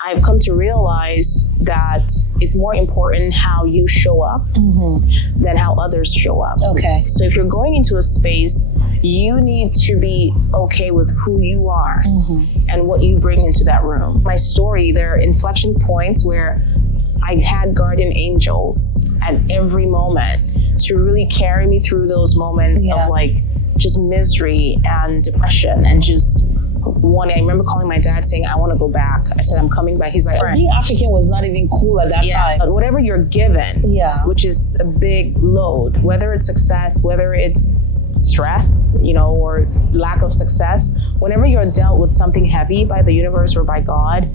I've come to realize that it's more important how you show up than how others show up. Okay. So if you're going into a space, you need to be okay with who you are and what you bring into that room. My story, there are inflection points where I had guardian angels at every moment to really carry me through those moments of like just misery and depression and just one. I remember calling my dad saying, I want to go back. I said, I'm coming back. He's like, being African was not even cool at that time. But whatever you're given, which is a big load, whether it's success, whether it's stress, or lack of success, whenever you're dealt with something heavy by the universe or by God,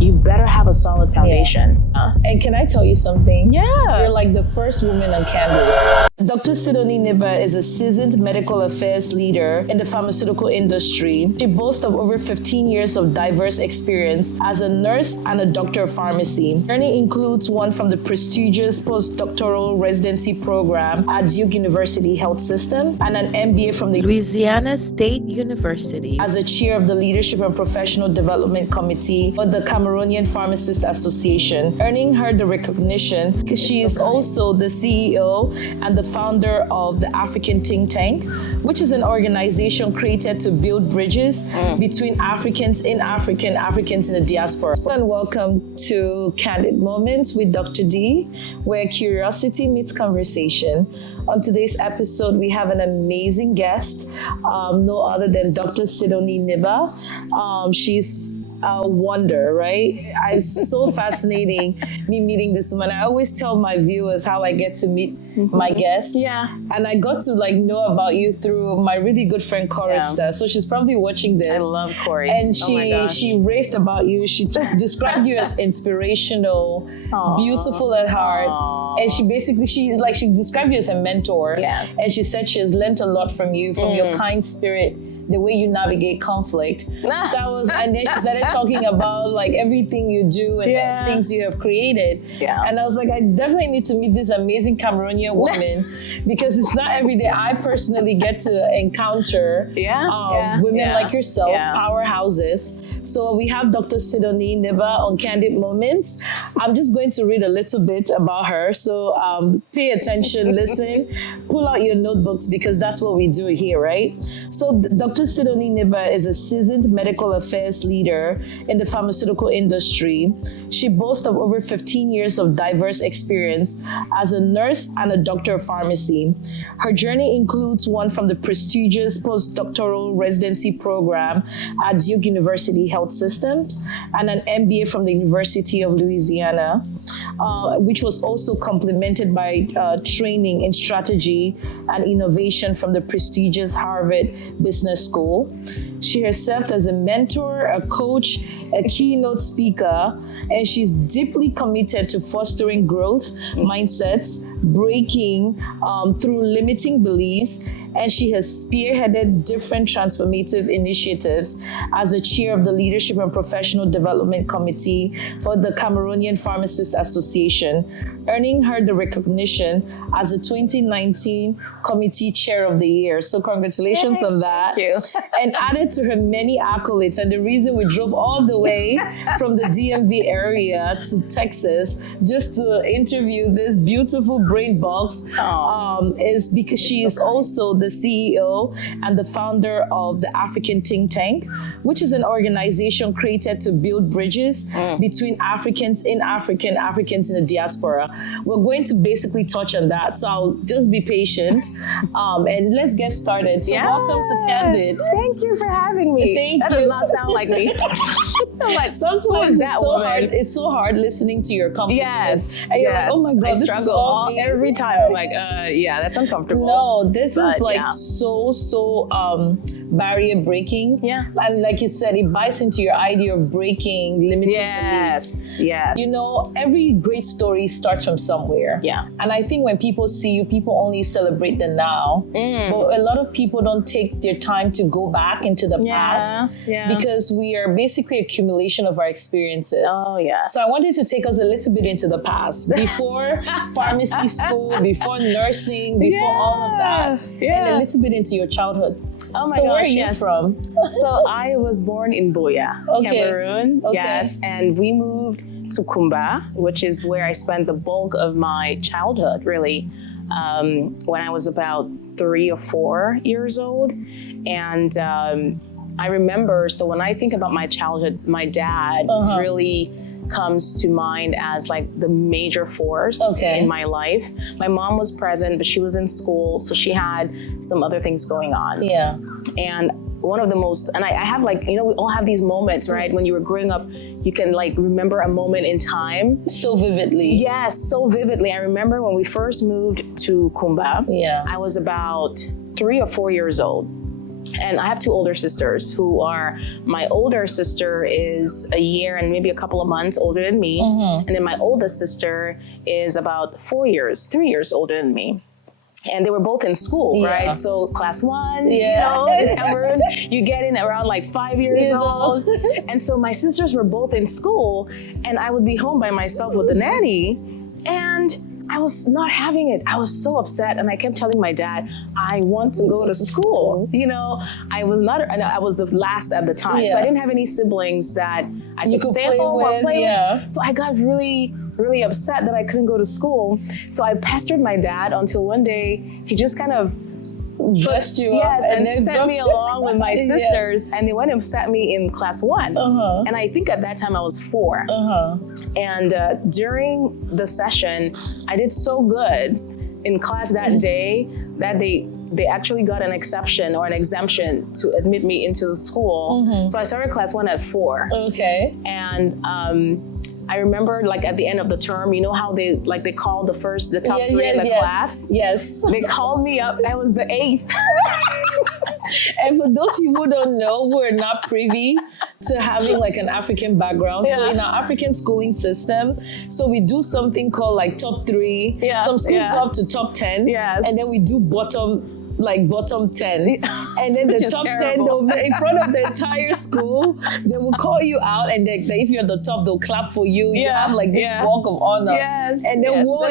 you better have a solid foundation. And can I tell you something? Yeah. You're like the first woman on Candid. Dr. Sidonie Niba is a seasoned medical affairs leader in the pharmaceutical industry. She boasts of over 15 years of diverse experience as a nurse and a doctor of pharmacy. Journey includes one from the prestigious postdoctoral residency program at Duke University Health System and an MBA from the Louisiana State University. As a chair of the Leadership and Professional Development Committee for the Cameroonian Pharmacists Association, earning her the recognition because she is also the CEO and the founder of the African Think Tank, which is an organization created to build bridges between Africans in Africa and Africans in the diaspora. And welcome to Candid Moments with Dr. D, where curiosity meets conversation. On today's episode, we have an amazing guest, no other than Dr. Sidonie Niba. She's a wonder, right? It's so fascinating me meeting this woman. I always tell my viewers how I get to meet my guests. Yeah. And I got to know about you through my really good friend Corista. So she's probably watching this. I love Corey. And she raved about you. She described you as inspirational, beautiful at heart. And she described you as a mentor. Yes. And she said she has learned a lot from you, from your kind spirit, the way you navigate conflict. And then she started talking about everything you do and the things you have created. Yeah. And I was like, I definitely need to meet this amazing Cameroonian woman because it's not every day I personally get to encounter women like yourself, powerhouses. So we have Dr. Sidonie Niba on Candid Moments. I'm just going to read a little bit about her. So pay attention, listen, pull out your notebooks because that's what we do here, right? So Dr. Sidonie Niba is a seasoned medical affairs leader in the pharmaceutical industry. She boasts of over 15 years of diverse experience as a nurse and a doctor of pharmacy. Her journey includes one from the prestigious postdoctoral residency program at Duke University Health Systems and an MBA from the University of Louisiana, which was also complemented by training in strategy and innovation from the prestigious Harvard Business School. She has served as a mentor, a coach, a keynote speaker, and she's deeply committed to fostering growth mindsets, breaking through limiting beliefs, and she has spearheaded different transformative initiatives as a chair of the Leadership and Professional Development Committee for the Cameroonian Pharmacists Association, earning her the recognition as the 2019 Committee Chair of the Year. So congratulations on that. Thank you. And added to her many accolades, and the reason we drove all the way from the DMV area to Texas just to interview this beautiful brain box is because she is also the CEO and the founder of the African Think Tank, which is an organization created to build bridges between Africans in Africa and Africans in the diaspora. We're going to basically touch on that, so I'll just be patient and let's get started. So welcome to Candid. Thank you for having me. That does not sound like me. I'm like, sometimes it's so hard listening to your accomplishments. Yes. And you're like, oh my God, I this struggle is all every time. I'm like, that's uncomfortable. No, this is so barrier breaking. Yeah. And like you said, it bites into your idea of breaking limiting beliefs. Yes. Every great story starts from somewhere. Yeah. And I think when people see you, people only celebrate the now. But a lot of people don't take their time to go back into the past because we are basically accumulation of our experiences. Oh, yeah. So I wanted to take us a little bit into the past, before pharmacy school, before nursing, before all of that, and a little bit into your childhood. Oh my so gosh, where are you yes. from? So I was born in Boya, Cameroon. Okay. Yes, and we moved to Kumba, which is where I spent the bulk of my childhood, really, when I was about 3 or 4 years old. And I remember, so when I think about my childhood, my dad really comes to mind as like the major force in my life. My mom was present, but she was in school, so she had some other things going on. Yeah. And one of the most, and I have like, you know, we all have these moments, right? When you were growing up, you can like remember a moment in time. So vividly. Yes, so vividly. I remember when we first moved to Kumba, I was about 3 or 4 years old. And I have 2 older sisters who are, my older sister is a year and maybe a couple of months older than me. And then my oldest sister is about 3 years older than me. And they were both in school, right? So class 1, you know, in Cameroon, you get in around like 5 years old. And so my sisters were both in school and I would be home by myself with the nanny. And I was not having it. I was so upset, and I kept telling my dad, I want to go to school. You know, I was the last at the time, so I didn't have any siblings that I could stay home or play with. So I got really, really upset that I couldn't go to school. So I pestered my dad until one day he just kind of dressed you up and sent me along with my sisters, and they went and sat me in class 1. And I think at that time I was 4. And during the session, I did so good in class that day that they actually got an exception or an exemption to admit me into the school. So I started class 1 at 4. And I remember, like, at the end of the term, you know how they call the top 3 in the class? They called me up. I was the 8th. And for those who don't know, we're not privy to having like an African background. So in our African schooling system, so we do something called like top 3. Some schools go up to top 10. And then we do bottom 10. And then the top 10, in front of the entire school, they will call you out, and if you're the top, they'll clap for you. You have like this walk of honor. And then woe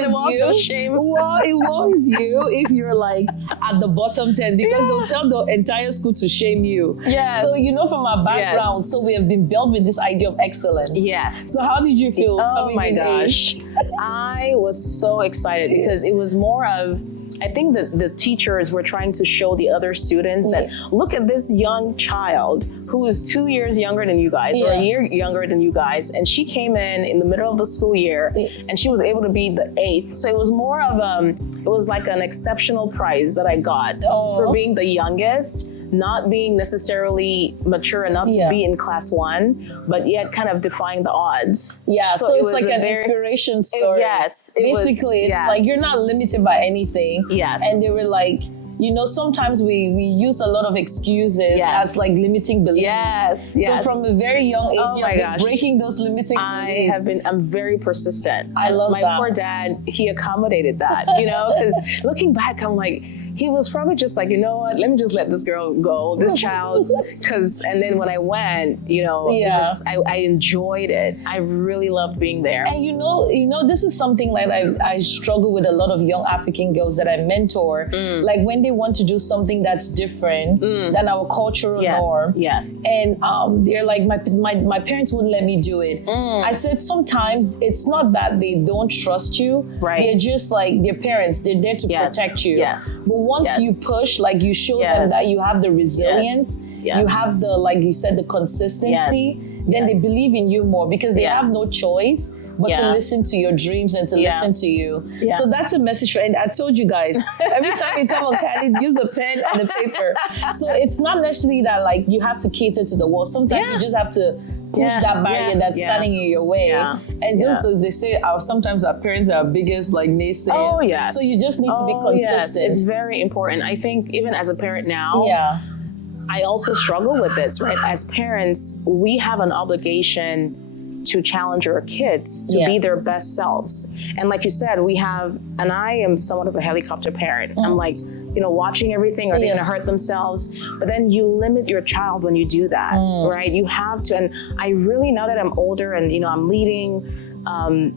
is you if you're like at the bottom 10, because they'll tell the entire school to shame you. So you know, from our background, so we have been built with this idea of excellence. So how did you feel coming in? Oh my gosh. I was so excited because it was more of, I think that the teachers were trying to show the other students that, look at this young child who is 2 years younger than you guys, or a year younger than you guys. And she came in the middle of the school year, and she was able to be the 8th. So it was more of, it was like an exceptional prize that I got for being the youngest, not being necessarily mature enough to be in class 1, but yet kind of defying the odds. So it's like an inspiration story. Basically, it's like you're not limited by anything. And they were like, you know, sometimes we use a lot of excuses as like limiting beliefs. So from a very young age, you're breaking those limiting beliefs. I'm very persistent. I love my poor dad, he accommodated that, you know, because looking back, I'm like, he was probably just like, you know what, let me just let this girl go, this child. And then when I went, you know, I enjoyed it. I really loved being there. And you know, this is something like I struggle with a lot of young African girls that I mentor. Like when they want to do something that's different than our cultural norm. And they're like, my parents wouldn't let me do it. I said, sometimes it's not that they don't trust you. They're just like, their parents, they're there to protect you. But once you push, like you show them that you have the resilience, you have the, like you said, the consistency, then they believe in you more, because they have no choice but to listen to your dreams and to listen to you. So that's a message for, and I told you guys, every time you come on Candid, use a pen and a paper. So it's not necessarily that like you have to cater to the world. Sometimes you just have to push that barrier that's standing in your way. And just as they say, sometimes our parents are our biggest like naysayers. So you just need to be consistent. It's very important. I think even as a parent now, I also struggle with this, right? As parents, we have an obligation to challenge our kids to be their best selves. And like you said, and I am somewhat of a helicopter parent. I'm like, you know, watching everything, are they gonna hurt themselves? But then you limit your child when you do that, right? You have to, and I really, now that I'm older and, you know, I'm leading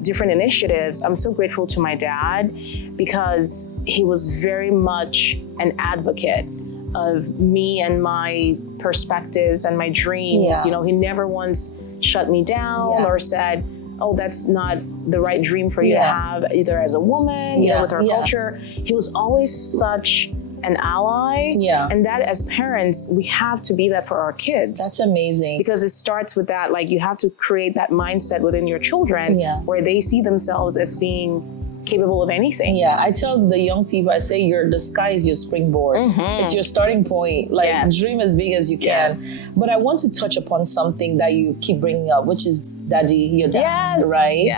different initiatives, I'm so grateful to my dad, because he was very much an advocate of me and my perspectives and my dreams. You know, he never once shut me down or said, oh, that's not the right dream for you to have, either as a woman, you know, with our culture. He was always such an ally. And that as parents, we have to be that for our kids. That's amazing. Because it starts with that, like you have to create that mindset within your children where they see themselves as being capable of anything. I tell the young people, I say the sky is your springboard. It's your starting point. Like dream as big as you can. But I want to touch upon something that you keep bringing up, which is daddy, your dad, right?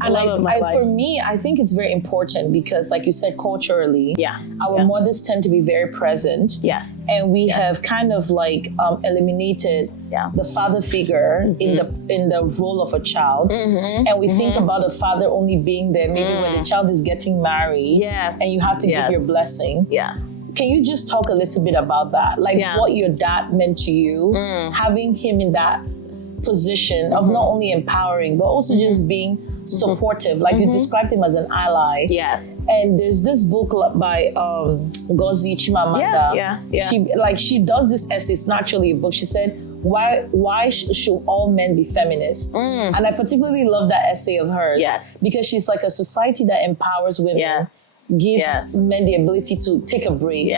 And for me, I think it's very important because, like you said, culturally, our mothers tend to be very present. And we have kind of like eliminated the father figure in the role of a child. And we think about the father only being there maybe when the child is getting married and you have to give your blessing. Can you just talk a little bit about that? Like what your dad meant to you, having him in that position of not only empowering but also just being supportive, like you described him as an ally. And there's this book by Ngozi Chimamanda. She does this essay. It's not actually a book. She said, why should all men be feminists? And I particularly love that essay of hers because she's like, a society that empowers women gives men the ability to take a break,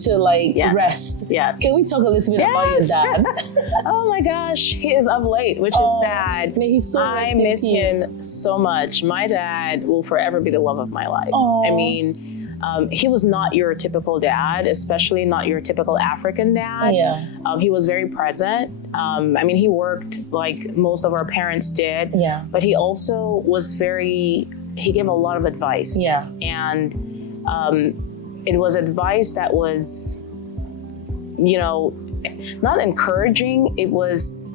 to like rest. Can we talk a little bit about your dad? Oh my gosh, he is up late, which is sad. May he so I miss him so much. My dad will forever be the love of my life. I mean, he was not your typical dad, especially not your typical African dad. He was very present. I mean, he worked like most of our parents did, but he also was he gave a lot of advice. And it was advice that was, you know, not encouraging, it was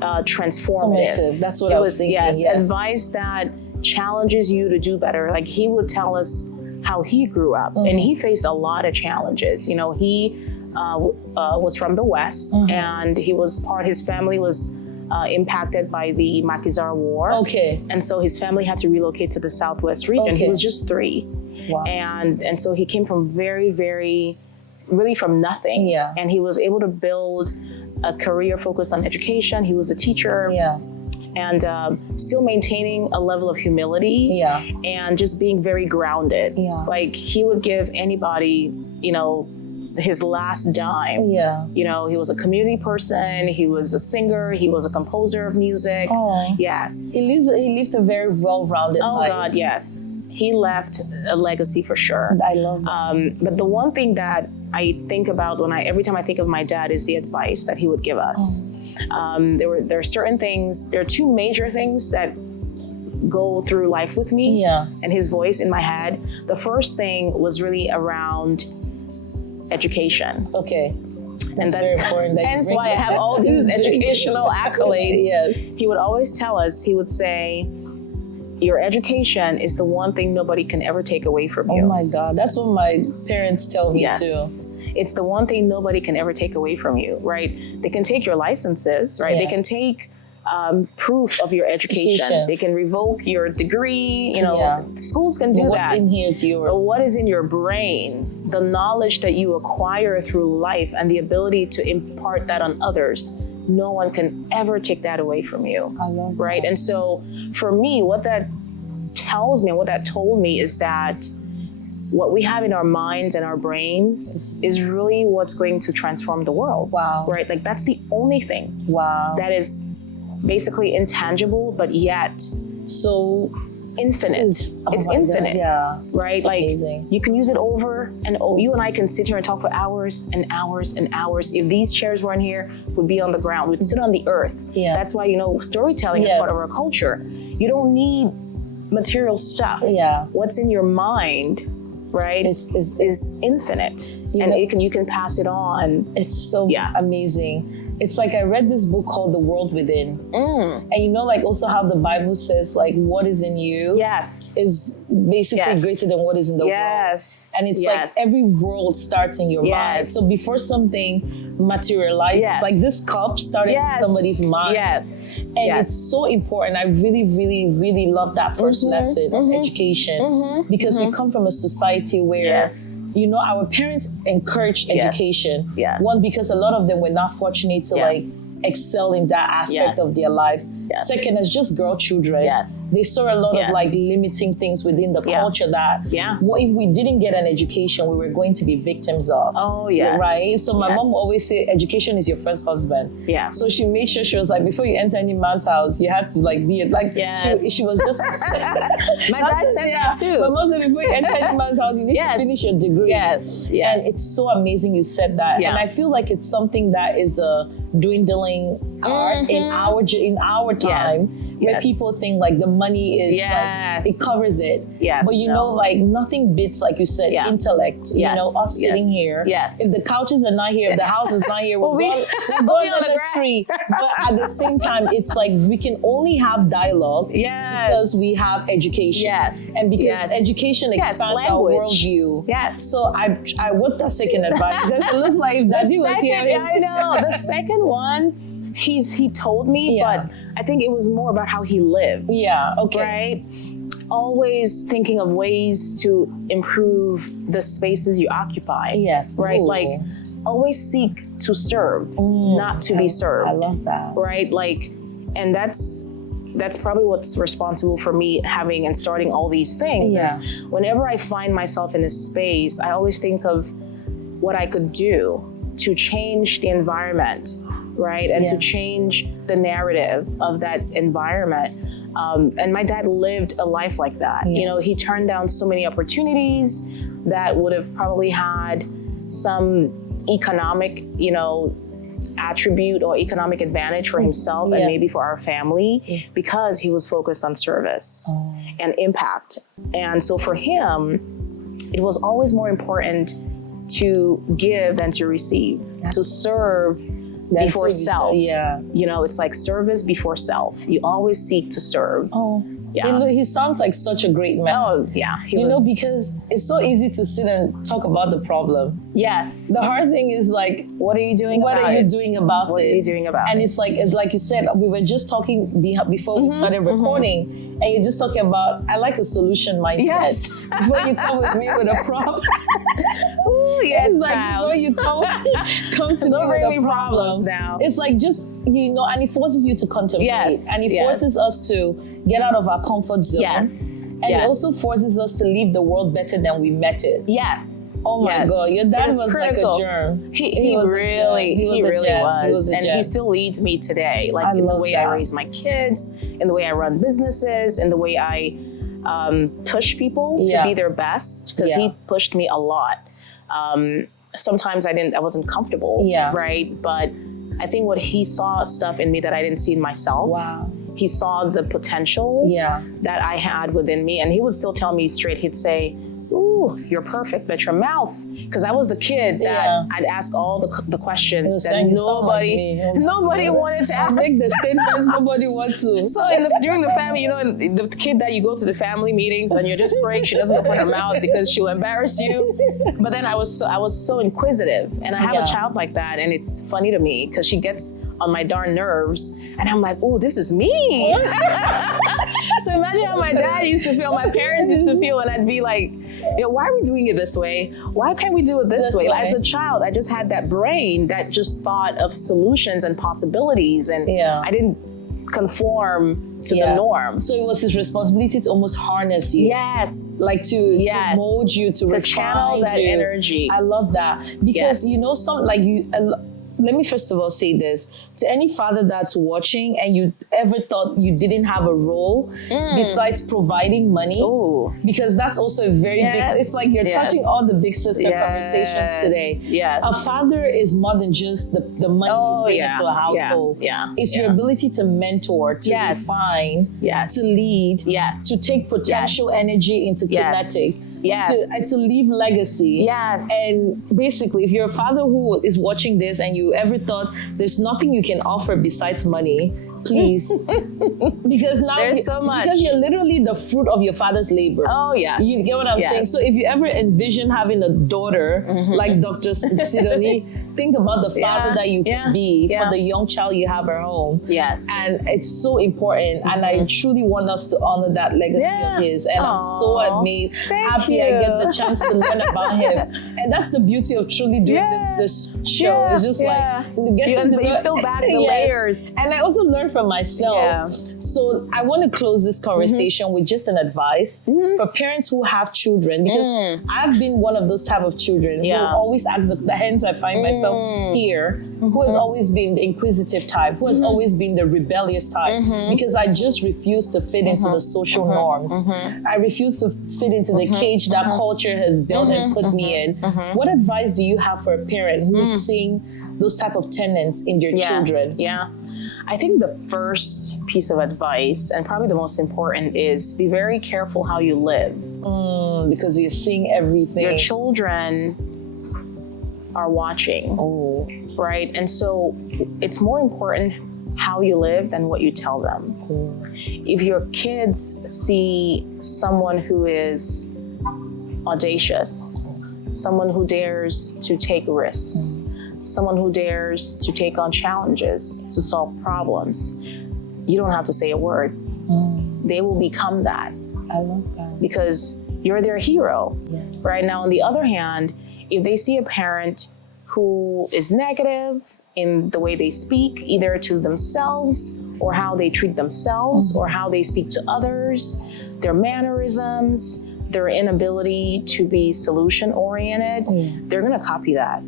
transformative. That's what I was thinking. Advice that challenges you to do better. Like he would tell us how he grew up, and he faced a lot of challenges. You know, he was from the West, and his family was impacted by the Maquisard War. And so his family had to relocate to the Southwest region. He was just 3. And so he came from very, very, really from nothing. And he was able to build a career focused on education. He was a teacher. And still maintaining a level of humility and just being very grounded. Like he would give anybody, you know, his last dime. You know, he was a community person, he was a singer, he was a composer of music. He lived a very well-rounded life. Oh God, yes. He left a legacy for sure. I love that. But the one thing that I think about every time I think of my dad is the advice that he would give us. There are certain things, there are 2 major things that go through life with me and his voice in my head. The first thing was really around education. And that's very important. Hence why I have all these educational accolades. He would always tell us, he would say, your education is the one thing nobody can ever take away from you. Oh my God, that's what my parents tell me too. It's the one thing nobody can ever take away from you, right? They can take your licenses, right? They can take proof of your education. They can revoke your degree. You know, schools can do that. What's in here is yours. But what is in your brain, the knowledge that you acquire through life and the ability to impart that on others, no one can ever take that away from you. I love right? that. And so for me, what that tells me, what that told me is that what we have in our minds and our brains is really what's going to transform the world. Right? Like that's the only thing that is basically intangible, but yet so infinite. It's infinite, right? It's like amazing. You can use it over and over. You and I can sit here and talk for hours and hours and hours. If these chairs weren't here, we'd be on the ground. We'd sit on the earth. That's why, you know, storytelling is part of our culture. You don't need material stuff. What's in your mind, right, is infinite, and you can pass it on. It's so amazing. It's like I read this book called The World Within. And you know, like also how the Bible says, like what is in you is basically greater than what is in the world. And it's like every world starts in your mind. So before something materialize. Yes. It's like this cup started in somebody's mind. Yes. And it's so important. I really, really, really love that first lesson of education because we come from a society where you know, our parents encouraged education. Yes. One, because a lot of them were not fortunate to like excel in that aspect of their lives. Second, as just girl children, they saw a lot of like limiting things within the culture that what if we didn't get an education, we were going to be victims of. Oh, yes. Right? So my mom always said, education is your first husband. Yeah. So she made sure she was like, before you enter any man's house, you have to like be like, she was just upset. My dad said that too. My mom said, before you enter any man's house, you need to finish your degree. Yes. And it's so amazing you said that. And I feel like it's something that is a dwindling art in our time where people think like the money is like, it covers it. But you know, like nothing beats, like you said, intellect. You know, us sitting here. If the couches are not here, if the house is not here, we'll go on the tree. But at the same time, it's like we can only have dialogue because we have education. And because education expands our worldview. So I what's that second advice? Because it looks like if Daddy was here. I know. The second one, he told me, but I think it was more about how he lived. Right? Always thinking of ways to improve the spaces you occupy. Right? Ooh. Like always seek to serve, not to be served. I love that. Right? Like, and that's probably what's responsible for me having and starting all these things. Is whenever I find myself in a space, I always think of what I could do to change the environment, right? And to change the narrative of that environment. And my dad lived a life like that. You know, he turned down so many opportunities that would have probably had some economic, you know, attribute or economic advantage for himself and maybe for our family because he was focused on service and impact. And so for him, it was always more important to give than to receive, to serve before self. You know, it's like service before self. You always seek to serve. He sounds like such a great man. You know, because it's so easy to sit and talk about the problem. The hard thing is like, what are you doing what about are it? you doing about What it? are you doing about and it? it's like you said, we were just talking before we started recording, and you're just talking about, I like a solution mindset. Before you come with me with a problem. Ooh, yes, it's like child. before you come to me with a problem now. It's like just, you know, and it forces you to contemplate. And it forces us to get out of our comfort zone. And it also forces us to leave the world better than we met it. Oh my God, your dad was critical. Like a germ. He really was. And he still leads me today. Like in the way I raise my kids, in the way I run businesses, in the way I push people to be their best, because he pushed me a lot. Sometimes I wasn't comfortable, right? But I think what he saw stuff in me that I didn't see in myself. He saw the potential that I had within me, and he would still tell me straight. He'd say, "Ooh, you're perfect, but your mouth." Because I was the kid that I'd ask all the questions that nobody wanted to ask. Make the statements nobody wants to. So during the family, you know, the kid that you go to the family meetings and you're just praying she doesn't open her mouth because she'll embarrass you. But then I was so inquisitive, and I have a child like that, and it's funny to me because she gets on my darn nerves, and I'm like, oh, this is me. So imagine how my dad used to feel, my parents used to feel, and I'd be like, why are we doing it this way? Why can't we do it this way? Like, as a child, I just had that brain that just thought of solutions and possibilities, and I didn't conform to the norm. So it was his responsibility to almost harness you. Like to mold you, to channel that energy. I love that. Because you know, let me first of all say this to any father that's watching and you ever thought you didn't have a role besides providing money, because that's also a very big, it's like you're touching all the big sister conversations today. A father is more than just the money you bring into a household. It's your ability to mentor, to refine, to lead, to take potential energy into kinetic. To leave legacy. And basically, if you're a father who is watching this and you ever thought there's nothing you can offer besides money, please. Because now there's so much. Because you're literally the fruit of your father's labor. Oh, yes. You get what I'm saying? So if you ever envision having a daughter like Dr. Sidonie, think about the father that you can be for the young child you have at home. Yes. And it's so important. And I truly want us to honor that legacy of his. And I'm so happy I get the chance to learn about him. And that's the beauty of truly doing this show. It's just like you peel back the layers. And I also learned from myself. So I want to close this conversation with just an advice for parents who have children, because I've been one of those type of children who always ask hence I find myself here, who has always been the inquisitive type, who has always been the rebellious type, because I just refuse to fit into the social norms. I refuse to fit into the cage that culture has built and put me in. What advice do you have for a parent who is seeing those type of tenets in their children? I think the first piece of advice, and probably the most important, is be very careful how you live. Because you're seeing everything. Your children are watching, right? And so it's more important how you live than what you tell them. If your kids see someone who is audacious, someone who dares to take risks, someone who dares to take on challenges, to solve problems, you don't have to say a word. They will become that. I love that. Because you're their hero. Right now, on the other hand, if they see a parent who is negative in the way they speak, either to themselves or how they treat themselves or how they speak to others, their mannerisms, their inability to be solution-oriented, they're gonna copy that,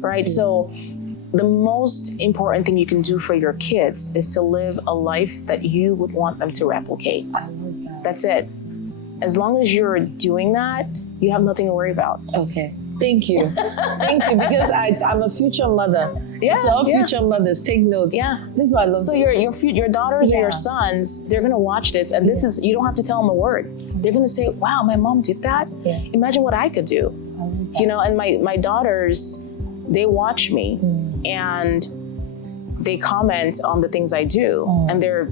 right? So the most important thing you can do for your kids is to live a life that you would want them to replicate. I love that. That's it. As long as you're doing that, you have nothing to worry about. Okay. Thank you. Thank you. Because I'm a future mother. So all future mothers, take notes. This is what I love. So your daughters or your sons, they're gonna watch this, and this is, you don't have to tell them a word. They're gonna say, wow, my mom did that. Imagine what I could do. You know, and my daughters, they watch me and they comment on the things I do, and they're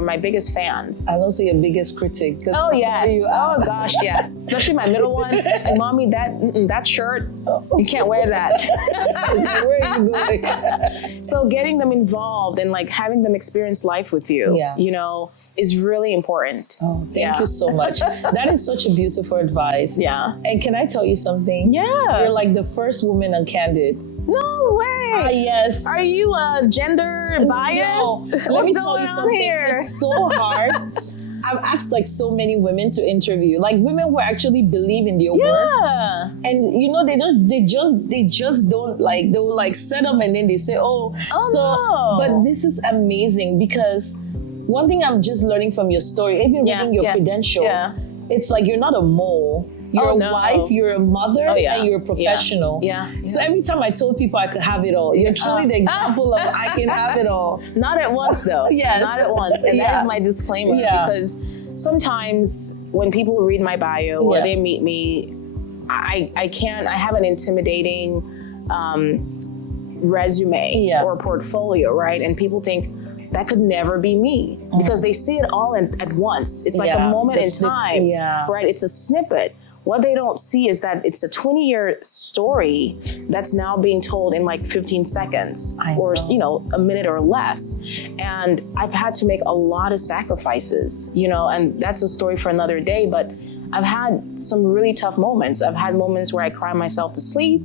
my biggest fans. I'm also your biggest critic. Oh yes. Oh gosh, yes. Especially my middle one. Like, mommy, that shirt, you can't wear that. Where are you going? So getting them involved and like having them experience life with you, is really important. Oh, thank you so much. That is such a beautiful advice. And can I tell you something? You're like the first woman on Candid. No way. Yes. Are you gender biased? No. Let me tell you something. Here? It's so hard. I've asked like so many women to interview, like women who actually believe in their work. And they just don't like, they will like set up and then they say, no. But this is amazing, because one thing I'm just learning from your story, even reading your credentials, it's like you're not a mole. You're a wife, you're a mother, and you're a professional. So every time I told people I could have it all, you're truly the example of I can have it all. Not at once though. Not at once. And that is my disclaimer, because sometimes when people read my bio or they meet me, I have an intimidating resume or portfolio, right? And people think, that could never be me, because they see it all at once. It's like a moment in time, right? It's a snippet. What they don't see is that it's a 20-year story that's now being told in like 15 seconds or a minute or less. And I've had to make a lot of sacrifices, and that's a story for another day. But I've had some really tough moments. I've had moments where I cry myself to sleep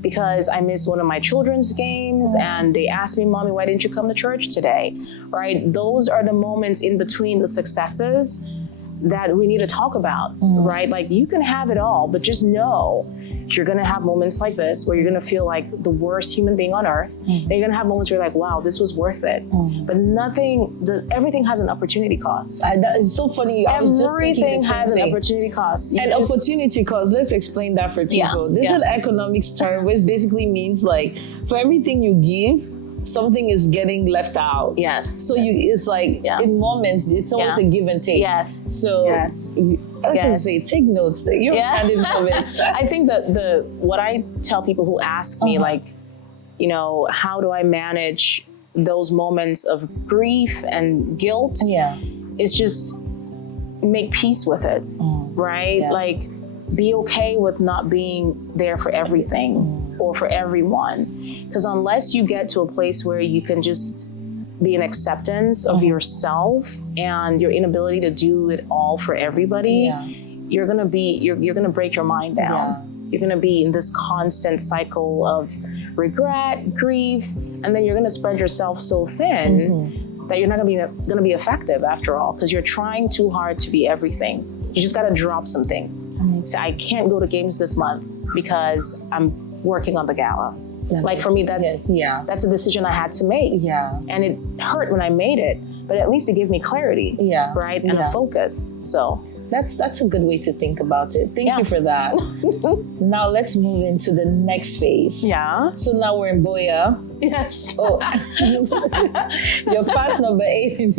because I missed one of my children's games and they asked me, Mommy, why didn't you come to church today? Right? Those are the moments in between the successes that we need to talk about, right? Like, you can have it all, but just know you're gonna have moments like this where you're gonna feel like the worst human being on earth. And you're gonna have moments where you're like, wow, this was worth it. But everything has an opportunity cost. That is so funny. Everything has an opportunity cost. Opportunity cost, let's explain that for people. This is an economics term, which basically means like, for everything you give, something is getting left out. So it's like in moments, it's always a give and take. So I like to say, take notes. You're Candid Moments. I think what I tell people who ask me like, how do I manage those moments of grief and guilt is just make peace with it, right? Yeah. Like, be okay with not being there for everything or for everyone. Because unless you get to a place where you can just be an acceptance of yourself and your inability to do it all for everybody, you're gonna break your mind down. You're gonna be in this constant cycle of regret, grief, and then you're gonna spread yourself so thin that you're not gonna be effective after all, because you're trying too hard to be everything. You just gotta drop some things. Say, I can't go to games this month because I'm working on the gala. Like for me, that's a decision I had to make. Yeah. And it hurt when I made it, but at least it gave me clarity. Yeah. Right? And a focus. So that's a good way to think about it. Thank you for that. Now let's move into the next phase. Yeah. So now we're in Boya. Yes. Oh, you're past number 8 in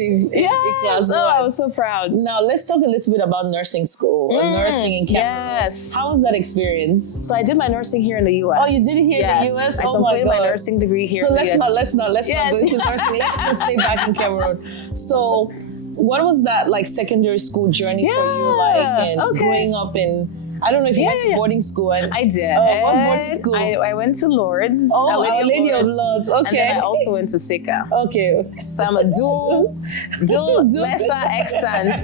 class 1. Oh, I was so proud. Now let's talk a little bit about nursing school or nursing in Cameroon. Yes. How was that experience? So I did my nursing here in the U.S. Oh, you did it here in the U.S.? I completed my nursing degree here in the U.S. So let's not go into nursing. Let's stay back in Cameroon. So what was that like secondary school journey for you like, and growing up in, I don't know if you went to boarding school. And I did. What boarding school? I went to Lourdes. Oh, Our Lady of Lourdes. Okay. And then I also went to Sika. Okay. So I'm a dual lesser extent.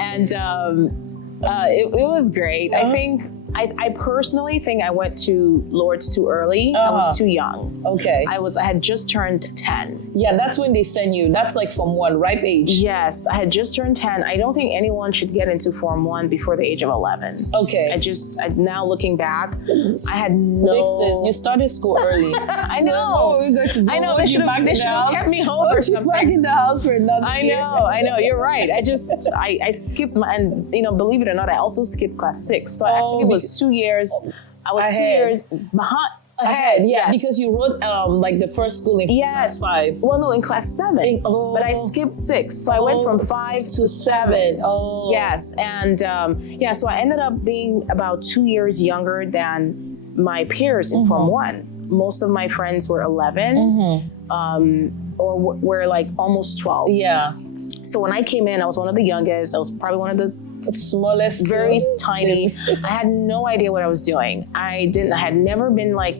And it was great. I think, I personally think I went to Lourdes too early. I was too young. Okay. I had just turned 10. Yeah, that's when they send you. That's like Form 1, ripe age. Yes, I had just turned 10. I don't think anyone should get into Form 1 before the age of 11. Okay. Now looking back, I had no... Big sis, you started school early. I so know. What were we going to do? I know, they should have kept me home or something. Back in the house for another year. I know, you're right. I skipped and believe it or not, I also skipped class 6. So I actually was 2 years. I was 2 years behind. Ahead, because you wrote like the first school in class 5. Well, no, in class 7. But I skipped 6, so I went from 5 to 7. Oh, yes, and so I ended up being about 2 years younger than my peers in Form 1. Most of my friends were 11, or were like almost 12. Yeah. So when I came in, I was one of the youngest. I was probably one of the smallest, very tiny. I had no idea what I was doing. I had never been like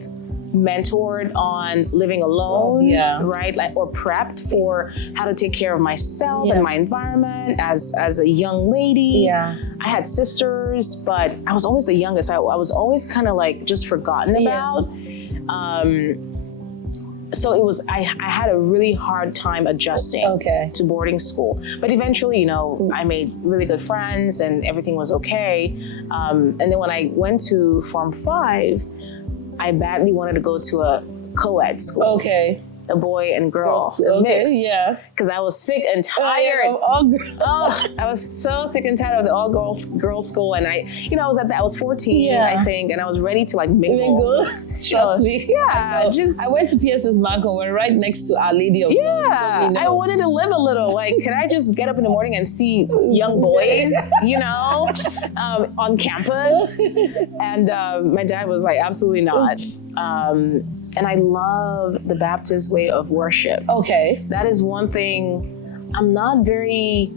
mentored on living alone, right? Like, or prepped for how to take care of myself and my environment as a young lady. Yeah. I had sisters, but I was always the youngest. I was always kind of like just forgotten about. So it was, I had a really hard time adjusting to boarding school. But eventually, I made really good friends and everything was okay. And then when I went to Form 5, I badly wanted to go to a co-ed school. Okay. A boy and girl mix. Yeah. Because I was sick and tired. I was so sick and tired of the all girls school. And I was 14, I think, and I was ready to like mingle. Trust me. Yeah. I went to PSS Malcolm. We're right next to Our Lady of Lourdes. Yeah. I wanted to live a little. Like, can I just get up in the morning and see young boys, on campus? And my dad was like, absolutely not. And I love the Baptist way of worship. Okay. That is one thing. I'm not very,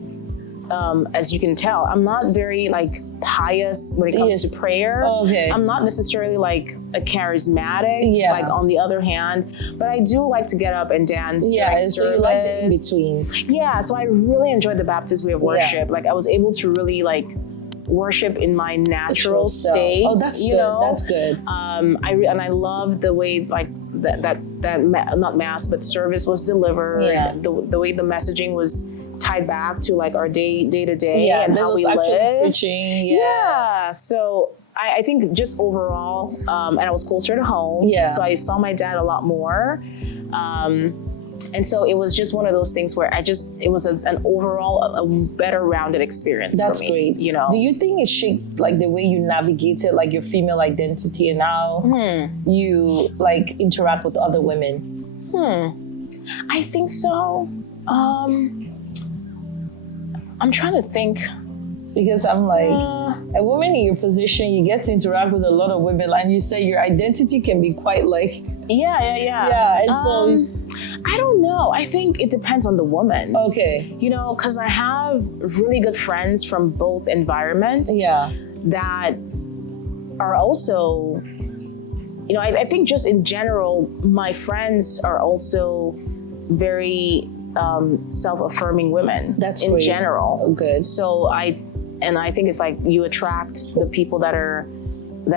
as you can tell, I'm not very like pious when it comes to prayer. Okay. I'm not necessarily like a charismatic, like on the other hand, but I do like to get up and dance. Yeah, so you like the in-betweens. Yeah, so I really enjoyed the Baptist way of worship. Like I was able to really like worship in my natural state. Oh, that's good. That's good. I love the way like that not mass but service was delivered. Yeah. The way the messaging was tied back to like our day to day and how we live. Preaching. Yeah. So I think just overall, and I was closer to home. Yeah. So I saw my dad a lot more. And so it was just one of those things where it was an overall a better rounded experience. That's for me, great. Do you think it shaped like the way you navigated like your female identity and how you like interact with other women? I think so. I'm trying to think. Because I'm like, a woman in your position, you get to interact with a lot of women, and you say your identity can be quite like... Yeah. Yeah, and so... I don't know. know. I think it depends on the woman. Okay. You know, because I have really good friends from both environments. Yeah. That are also, you know, I think just in general, my friends are also very self-affirming women. That's in great. general. Oh, good. So I think it's like you attract the people that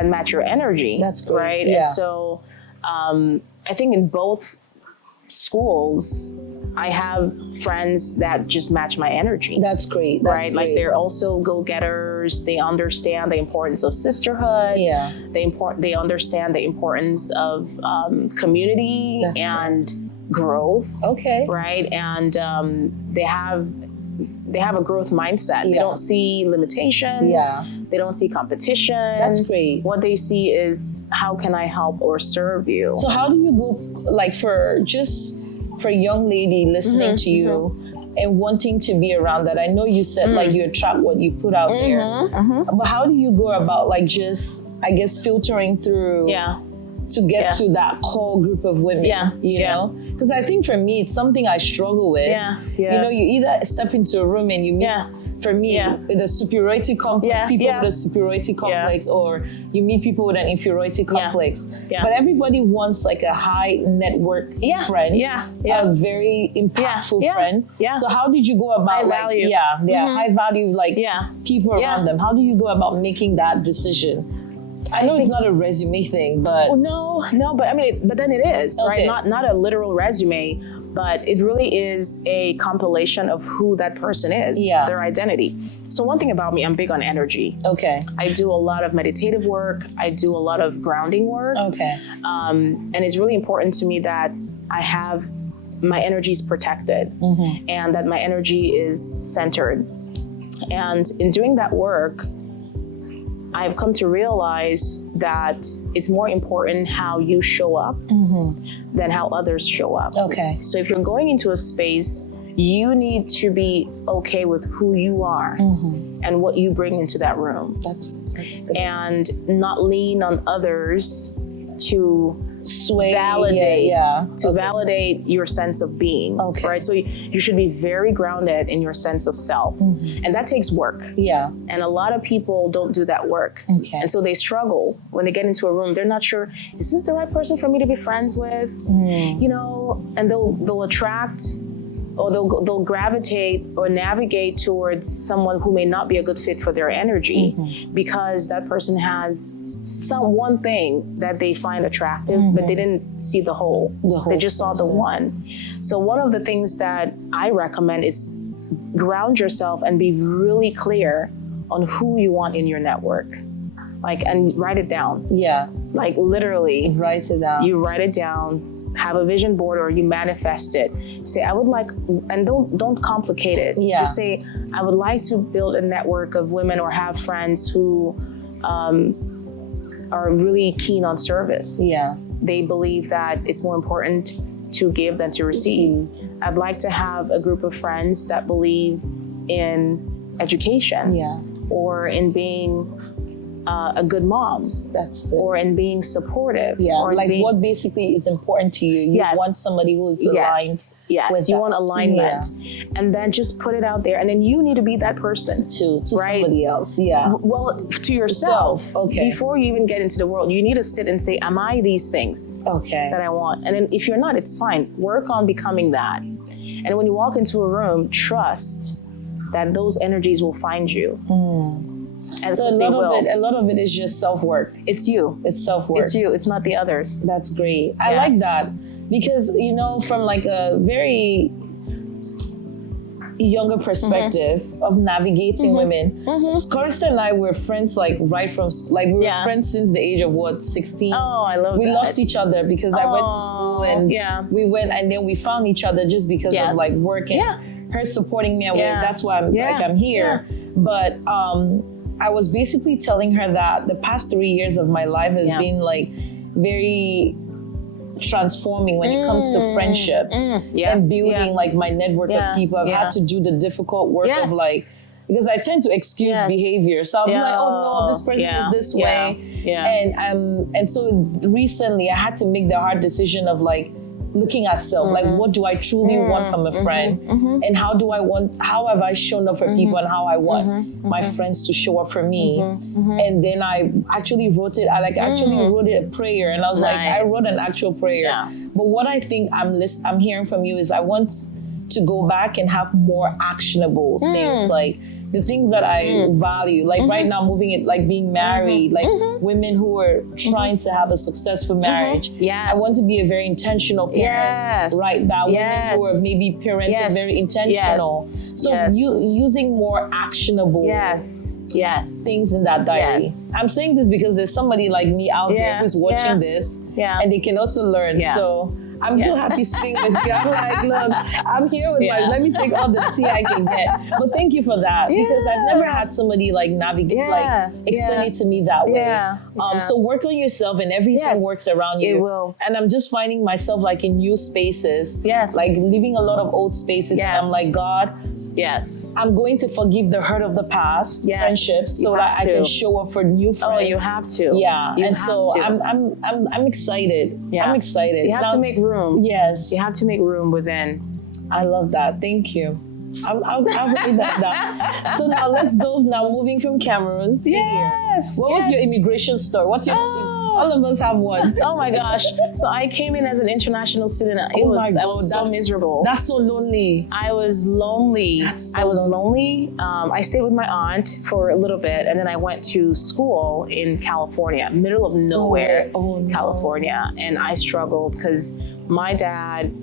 match your energy. That's great. Right. Yeah. And so I think in both schools, I have friends that just match my energy. That's great. That's right. great. Like they're also go-getters. They understand the importance of sisterhood. Yeah. They understand the importance of community. That's and growth. Okay. Right. And they have a growth mindset. They don't see limitations. Yeah. They don't see competition. That's great. What they see is, how can I help or serve you? So how do you go, like for a young lady listening to you and wanting to be around that? I know you said like you attract what you put out there, but how do you go about like just, I guess, filtering through to get to that core group of women, you know? Because I think for me, it's something I struggle with. You know, you either step into a room and you meet, for me, with a superiority complex, people with a superiority complex, or you meet people with an inferiority complex. But everybody wants like a high network friend, a very impactful friend. So how did you go about high value. high value, like people around them? How do you go about making that decision? I know it's not a resume thing, but no, but I mean, but then it is, right? Not a literal resume, but it really is a compilation of who that person is, their identity. So one thing about me, I'm big on energy. Okay. I do a lot of meditative work. I do a lot of grounding work. Okay. And it's really important to me that I have my energies protected and that my energy is centered. And in doing that work, I've come to realize that it's more important how you show up than how others show up. Okay. So if you're going into a space, you need to be okay with who you are and what you bring into that room. That's good. And not lean on others to validate your sense of being. Okay. Right. So you should be very grounded in your sense of self. And that takes work. Yeah. And a lot of people don't do that work. Okay. And so they struggle when they get into a room. They're not sure, is this the right person for me to be friends with? You know, and they'll attract, or they'll gravitate or navigate towards someone who may not be a good fit for their energy because that person has one thing that they find attractive, but they didn't see the whole. They just saw the one. So one of the things that I recommend is ground yourself and be really clear on who you want in your network. Like, and write it down. Yeah. Like literally. Write it down. You write it down, have a vision board, or you manifest it. Say, I would like, and don't complicate it. Yeah. Just say, I would like to build a network of women or have friends who are really keen on service. Yeah. They believe that it's more important to give than to receive. I'd like to have a group of friends that believe in education. Or in being a good mom. That's good. Or in being supportive. Or like what basically is important to you. You want somebody who's aligned. Yes, you want alignment. And then just put it out there. And then you need to be that person to somebody else. Well, to yourself. Okay. Before you even get into the world, you need to sit and say, am I these things that I want? And then if you're not, it's fine. Work on becoming that. And when you walk into a room, trust that those energies will find you. And so a lot of it is just self-work. It's you. It's self-work. It's you. It's not the others. That's great. I like that because, you know, from like a very younger perspective of navigating women, Carissa and I were friends like right from, like we were friends since the age of 16? Oh, I love We lost each other because I went to school and we went, and then we found each other just because of like working. Her supporting me, and that's why I'm here. But I was basically telling her that the past 3 years of my life has been like very transforming when it comes to friendships and building like my network of people. I've had to do the difficult work of like, because I tend to excuse behavior. So I'll be like, oh no, this person is this way. And so recently I had to make the hard decision of like, looking at self, like what do I truly want from a friend, and how have I shown up for people, and how I want my friends to show up for me. And then I actually wrote it. I actually wrote it a prayer, and I was like, I wrote an actual prayer. Yeah. But what I think I'm hearing from you is I want to go back and have more actionable things, like the things that I value, like right now, moving it, like being married, like women who are trying to have a successful marriage. Yes. I want to be a very intentional parent, right now. Women who are maybe parenting very intentional. So using more actionable things in that diary. I'm saying this because there's somebody like me out there who's watching this, and they can also learn. So I'm so happy sitting with you. I'm like, look, I'm here with let me take all the tea I can get. But thank you for that, because I've never had somebody like navigate, like explain it to me that way. So work on yourself, and everything works around you. It will. And I'm just finding myself like in new spaces, like leaving a lot of old spaces. And I'm like, God, I'm going to forgive the hurt of the past, friendships, so that I can show up for new friends. Oh, you have to. Yeah, you and so to. I'm excited. Yeah. I'm excited. You have to make room. Yes, you have to make room within. I love that. Thank you. I'll read that down. So now let's go. Now moving from Cameroon to here. What was your immigration story? What's your all of us have one. Oh my gosh. So I came in as an international student. I was so miserable. That's so lonely. I was lonely. I was lonely. I stayed with my aunt for a little bit, and then I went to school in California, middle of nowhere, California. And I struggled because my dad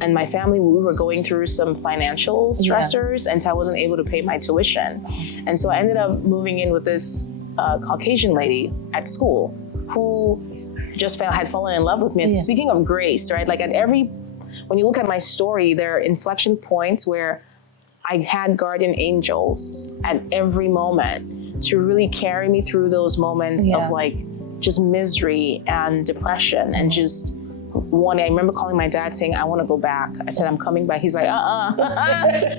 and my family, we were going through some financial stressors, and so I wasn't able to pay my tuition. And so I ended up moving in with this Caucasian lady at school who just had fallen in love with me. And speaking of grace, right? Like when you look at my story, there are inflection points where I had guardian angels at every moment to really carry me through those moments of like just misery and depression and just I remember calling my dad saying, I want to go back. I said, I'm coming back. He's like,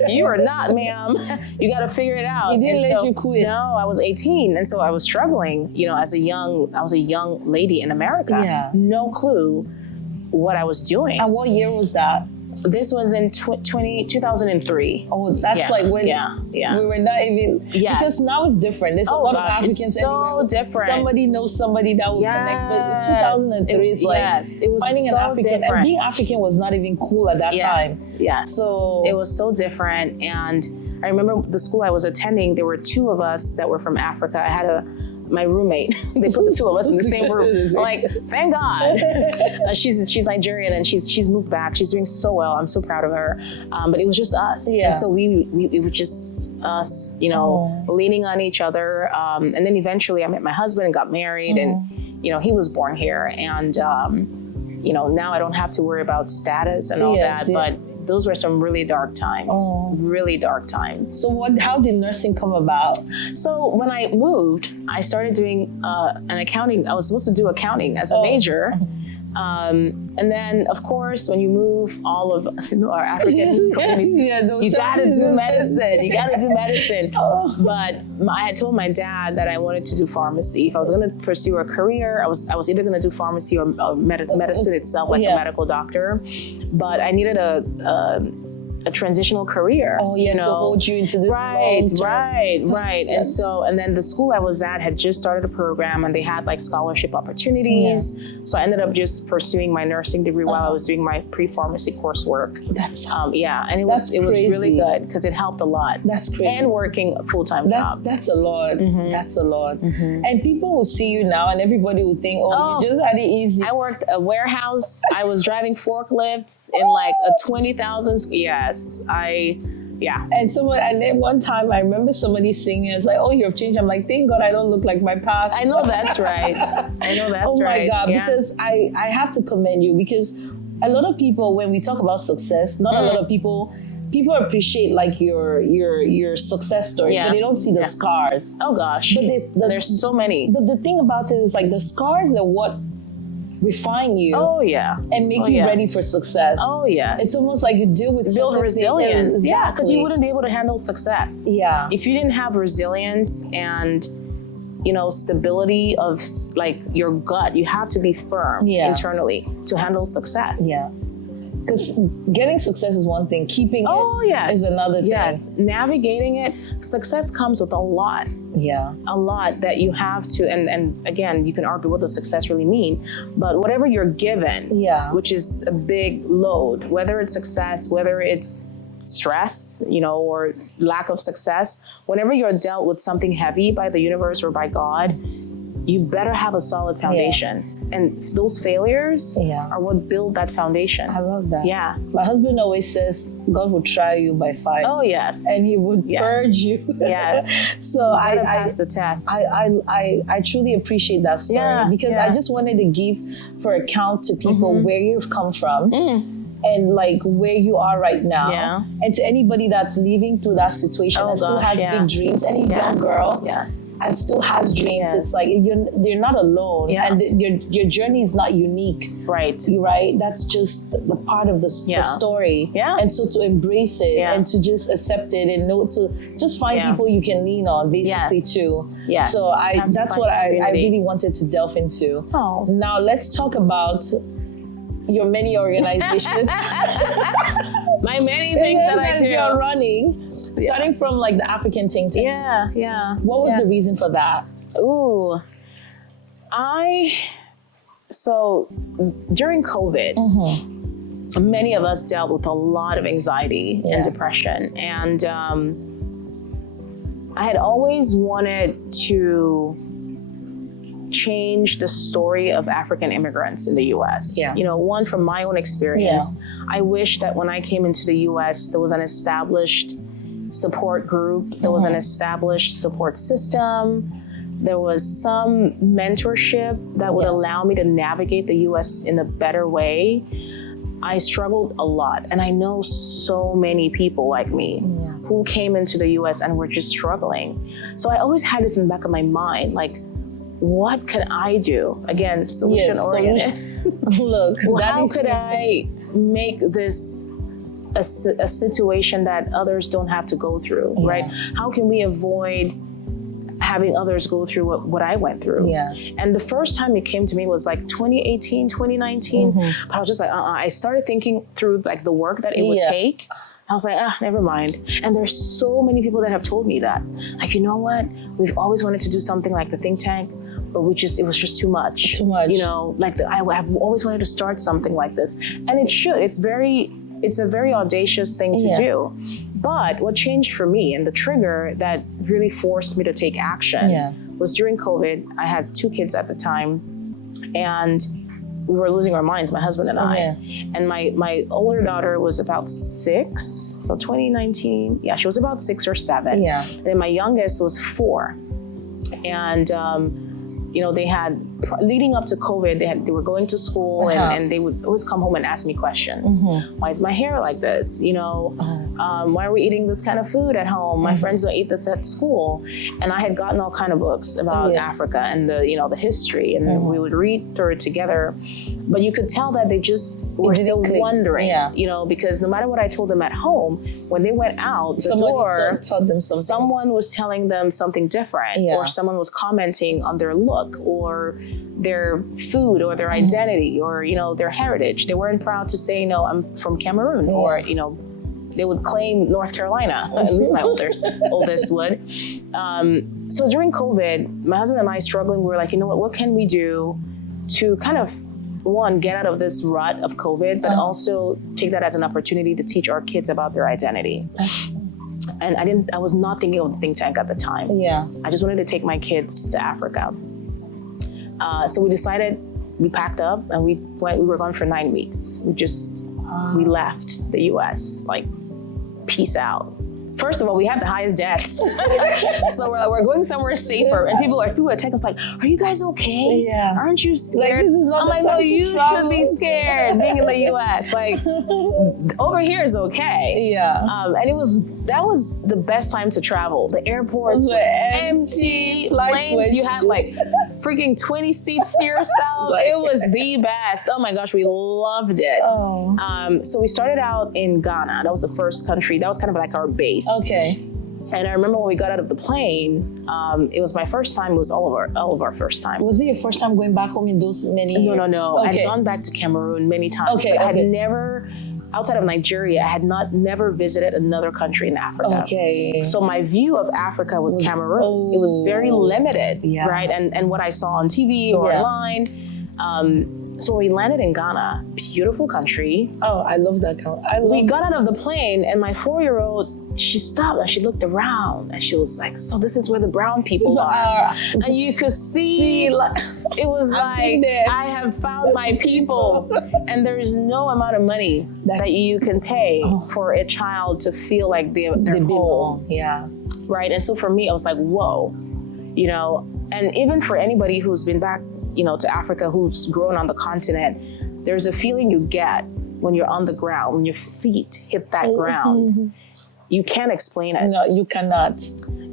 you are not, ma'am. You got to figure it out. He didn't let you quit. No, I was 18. And so I was struggling, I was a young lady in America. Yeah. No clue what I was doing. And what year was that? This was in 2003. Oh, that's like when we were not even, because now it's different. There's a lot of Africans so different. Somebody knows somebody that will connect. But in 2003 is like it was finding so an African. different. And being African was not even cool at that time. Yes. So it was so different. And I remember the school I was attending, there were two of us that were from Africa. I had my roommate. They put the two of us in the same room. I'm like, thank God. She's Nigerian, and she's moved back. She's doing so well. I'm so proud of her. But it was just us. And so it was just us, leaning on each other. And then eventually I met my husband and got married, and he was born here. And now I don't have to worry about status and all that. But those were some really dark times, really dark times. So how did nursing come about? So when I moved, I started doing an accounting. I was supposed to do accounting as a major. And then, of course, when you move all of our African communities, you gotta do medicine. You gotta do medicine. But I had told my dad that I wanted to do pharmacy. If I was gonna pursue a career, I was either gonna do pharmacy or medicine itself, like a medical doctor. But I needed a transitional career. To hold you into this Right. And then the school I was at had just started a program, and they had like scholarship opportunities. So I ended up just pursuing my nursing degree while I was doing my pre-pharmacy coursework. And it was really good because it helped a lot. That's crazy. And working a full-time job. That's a lot. That's a lot. And people will see you now, and everybody will think, you just had it easy. I worked a warehouse. I was driving forklifts in like a 20,000. And then one time I remember somebody singing, it's like, you have changed. I'm like, thank God I don't look like my past. I know that's right. Oh my God, because I have to commend you, because a lot of people, when we talk about success, not a lot of people appreciate like your success story, but they don't see the scars. Oh gosh, but there's so many. But the thing about it is like the scars are what refine you. And make you ready for success. It's almost like you deal with build resilience. Exactly. Yeah, because you wouldn't be able to handle success. If you didn't have resilience and stability of like your gut, you have to be firm internally to handle success. Because getting success is one thing, keeping it is another thing. Yes, navigating it, success comes with a lot. Yeah. A lot that you have to, and again, you can argue what does success really mean, but whatever you're given, which is a big load, whether it's success, whether it's stress, or lack of success, whenever you're dealt with something heavy by the universe or by God, you better have a solid foundation. And those failures are what build that foundation. I love that. Yeah. My husband always says, God will try you by fire. Oh, yes. And he would purge you. Yes. So I pass the test. I truly appreciate that story because I just wanted to give for account to people where you've come from. And like where you are right now, and to anybody that's living through that situation and still has big dreams, any young girl, and still has dreams, it's like you're not alone, and your journey is not unique, right? That's just the part of the story, and so to embrace it and to just accept it and know to just find people you can lean on, basically too. So that's what I really wanted to delve into. Now let's talk about your many organizations. My many things that I do. You're running, starting from like the African think tank. What was the reason for that? So during COVID, many of us dealt with a lot of anxiety and depression. And I had always wanted to change the story of African immigrants in the US. One, from my own experience, I wish that when I came into the US, there was an established support group, there was an established support system, there was some mentorship that would allow me to navigate the US in a better way. I struggled a lot, and I know so many people like me who came into the US and were just struggling. So I always had this in the back of my mind, like, what can I do? Again, solution-oriented. Look, how could I make this a situation that others don't have to go through, right? How can we avoid having others go through what I went through? And the first time it came to me was like 2018, 2019. But I was just like, I started thinking through like the work that it would take. I was like, never mind. And there's so many people that have told me that. Like, you know what? We've always wanted to do something like the think tank, but it was just too much. I've always wanted to start something like this. And it should. It's a very audacious thing to do. But what changed for me, and the trigger that really forced me to take action, was during COVID. I had 2 kids at the time, and we were losing our minds, my husband and I. And my older daughter was about 6, so 2019, she was about 6 or 7. And then my youngest was 4. And they had, leading up to COVID, they were going to school and they would always come home and ask me questions. Why is my hair like this? Why are we eating this kind of food at home? My friends don't eat this at school. And I had gotten all kind of books about Africa and the history, and we would read through it together. But you could tell that they just were still wondering, because no matter what I told them at home, when they went out the door, taught them something. Someone was telling them something different, or someone was commenting on their look or their food or their identity or, their heritage. They weren't proud to say, no, I'm from Cameroon, or, they would claim North Carolina, at least my oldest would. So during COVID, my husband and I struggling, we were like, what can we do to kind of, one, get out of this rut of COVID, but also take that as an opportunity to teach our kids about their identity. And I was not thinking of the think tank at the time. I just wanted to take my kids to Africa. So we decided, we packed up and we were gone for 9 weeks. We left the US, like, peace out. First of all, we had the highest deaths. So we're like, we're going somewhere safer. And people are texting us like, are you guys okay? Aren't you scared? Like, this is not I'm like, no, you should be scared being in the US. Like, over here is okay. And that was the best time to travel. The airports were empty. Planes, you had like freaking 20 seats to yourself. It was the best. Oh my gosh, we loved it. So we started out in Ghana. That was the first country. That was kind of like our base. And I remember when we got out of the plane, it was my first time. It was all of our first time. Was it your first time going back home in those many years? No. I'd gone back to Cameroon many times. But I had never outside of Nigeria, I had never visited another country in Africa. Okay. So my view of Africa was Cameroon. It was very limited, right? And what I saw on TV or online. So we landed in Ghana, beautiful country. Oh, I love that country. We got out of the plane, and my 4-year-old, she stopped and she looked around and she was like, so this is where the brown people are. And you could see like, it was like, I have found my people. And there's no amount of money that you can pay for a child to feel like they're whole. Yeah. Right. And so for me, I was like, whoa, you know, and even for anybody who's been back, you know, to Africa, who's grown on the continent, there's a feeling you get when you're on the ground, when your feet hit that ground. You can't explain it. No, you cannot.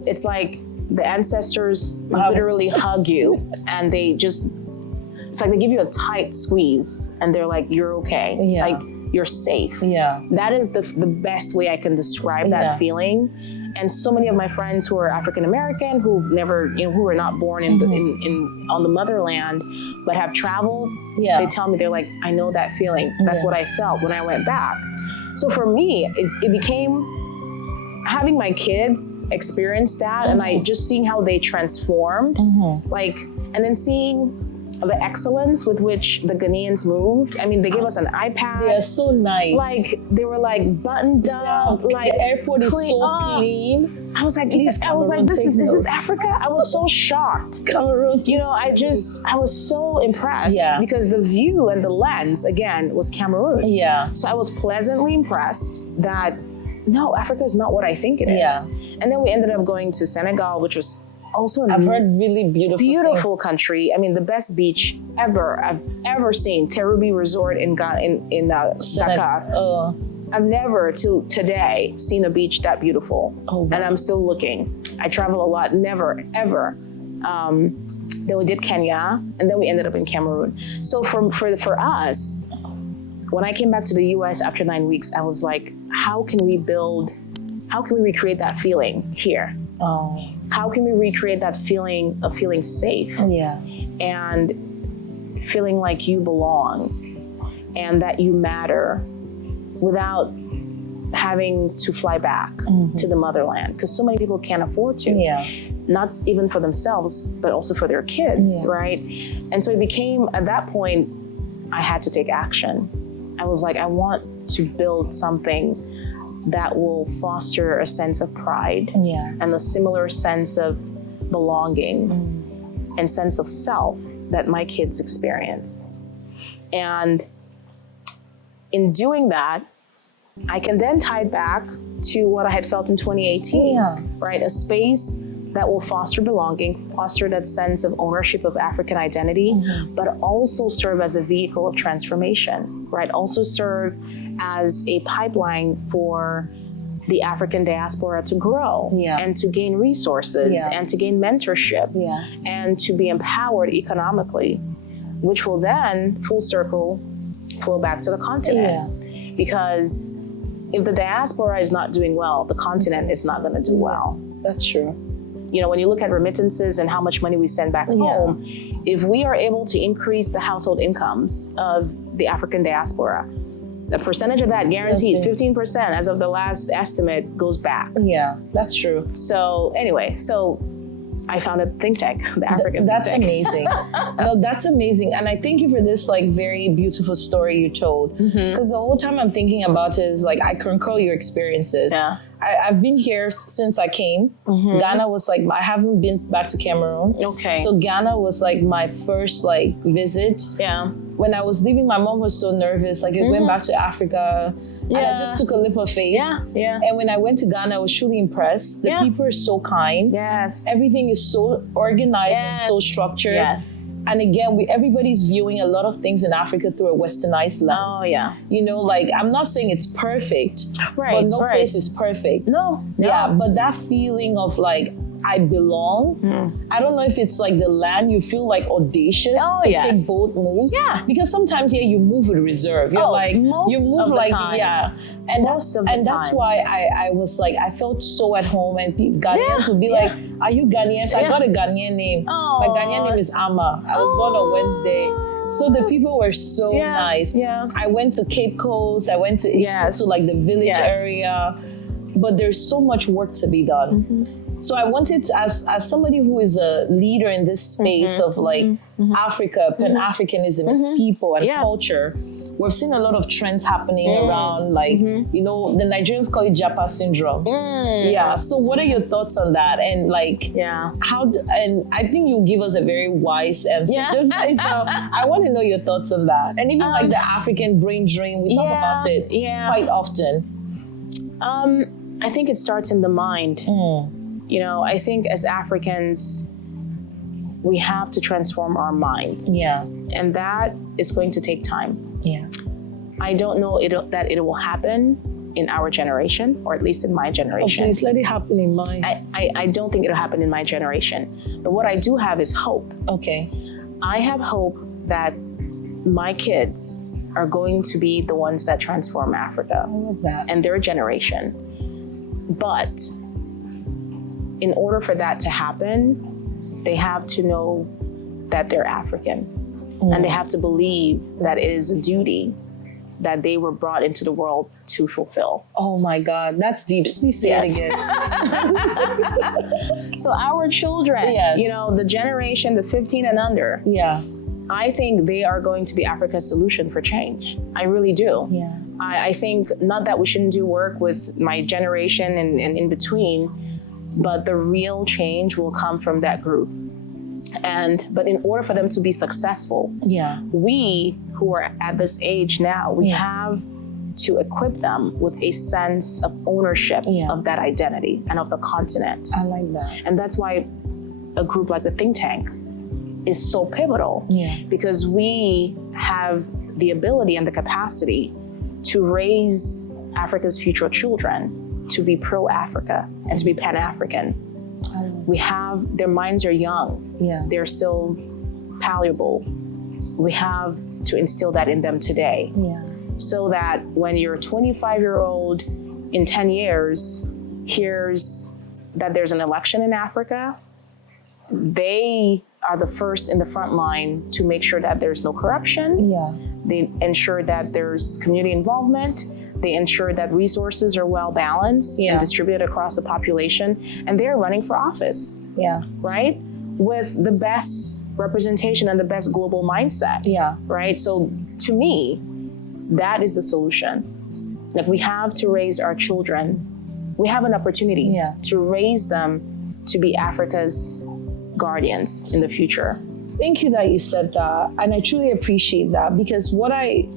It's like the ancestors literally hug you and they just, it's like they give you a tight squeeze and they're like, you're okay. Yeah. Like, you're safe. Yeah. That is the best way I can describe that feeling. And so many of my friends who are African American, who've never, you know, who were not born in on the motherland, but have traveled, they tell me, they're like, I know that feeling. That's what I felt when I went back. So for me, it became having my kids experience that and I just seeing how they transformed, like, and then seeing the excellence with which the Ghanaians moved. I mean, they gave us an iPad. They are so nice. Like, they were like buttoned up. Like, the airport is so clean. I was like, is this Africa? I was so shocked. Cameroon. You know, I was so impressed because the view and the lens, again, was Cameroon. Yeah. So I was pleasantly impressed that, no, Africa is not what I think it is. Yeah. And then we ended up going to Senegal, which was also I've heard really beautiful country. I mean, the best beach I've ever seen. Terubi Resort in Dakar. I've never till today seen a beach that beautiful. Oh, wow. And I'm still looking. I travel a lot. Never ever. Then we did Kenya, and then we ended up in Cameroon. So for us, when I came back to the U.S. after 9 weeks, I was like, how can we recreate that feeling here? Oh. How can we recreate that feeling of feeling safe? Yeah. And feeling like you belong and that you matter without having to fly back to the motherland, because so many people can't afford to. Yeah. Not even for themselves, but also for their kids, right? And so it became, at that point, I had to take action. I was like, I want to build something that will foster a sense of pride and a similar sense of belonging and sense of self that my kids experience. And in doing that, I can then tie it back to what I had felt in 2018, right? A space that will foster belonging, foster that sense of ownership of African identity, but also serve as a vehicle of transformation, right? Also serve as a pipeline for the African diaspora to grow and to gain resources and to gain mentorship and to be empowered economically, which will then, full circle, flow back to the continent. Because if the diaspora is not doing well, the continent is not going to do well. That's true. You know, when you look at remittances and how much money we send back home, if we are able to increase the household incomes of the African diaspora, the percentage of that guaranteed, 15% as of the last estimate, goes back. Yeah, that's true. So anyway, I found a think tank, the African That's think tank. amazing. No, that's amazing. And I thank you for this like very beautiful story you told. Because the whole time I'm thinking about it is like, I concur your experiences. Yeah. I've been here since I came. Ghana was like, I haven't been back to Cameroon. Okay. So Ghana was like my first like visit. Yeah. When I was leaving, my mom was so nervous. Like I went back to Africa. And I just took a leap of faith. Yeah, yeah. And when I went to Ghana, I was truly impressed. The people are so kind. Yes. Everything is so organized and so structured. Yes. And again, everybody's viewing a lot of things in Africa through a westernized lens. Oh, yeah. You know, like, I'm not saying it's perfect. Right. But no place is perfect. No. Yeah, but that feeling of like, I belong. I don't know if it's like the land you feel like audacious to take bold moves. Yeah. Because sometimes you move with reserve. You're like you move like and that's why I was like I felt so at home, and Ghanaians would be like, "Are you Ghanaians?" I got a Ghanaian name. My Ghanaian name is Amma. I was born on Wednesday. So the people were so nice. Yeah. I went to Cape Coast. I went to to like the village area, but there's so much work to be done. So I wanted to, as somebody who is a leader in this space of like Africa, Pan-Africanism, its people and culture, we've seen a lot of trends happening around, like, you know, the Nigerians call it Japa syndrome. Yeah. So what are your thoughts on that? And like, how, and I think you'll give us a very wise answer. So I want to know your thoughts on that. And even like the African brain drain, we talk about it quite often. I think it starts in the mind. You know, I think as Africans, we have to transform our minds. Yeah. And that is going to take time. Yeah. I don't know that it will happen in our generation, or at least in my generation. Oh, please let it happen in mine. I don't think it'll happen in my generation. But what I do have is hope. Okay. I have hope that my kids are going to be the ones that transform Africa. I love that. And their generation. But in order for that to happen, they have to know that they're African. And they have to believe that it is a duty that they were brought into the world to fulfill. Oh my God, that's deep. Please say it again. So our children, you know, the generation, the 15 and under, I think they are going to be Africa's solution for change. I really do. Yeah. I think not that we shouldn't do work with my generation and in between, but the real change will come from that group. But in order for them to be successful, we who are at this age now, we have to equip them with a sense of ownership of that identity and of the continent. I like that. And that's why a group like the think tank is so pivotal, because we have the ability and the capacity to raise Africa's future children to be pro-Africa and to be Pan-African. We have, their minds are young. They're still malleable. We have to instill that in them today. So that when your 25-year-old in 10 years hears that there's an election in Africa, they are the first in the front line to make sure that there's no corruption. They ensure that there's community involvement. They ensure that resources are well balanced and distributed across the population. And they're running for office, right? With the best representation and the best global mindset, right? So to me, that is the solution. Like, we have to raise our children. We have an opportunity to raise them to be Africa's guardians in the future. Thank you that you said that. And I truly appreciate that, because what I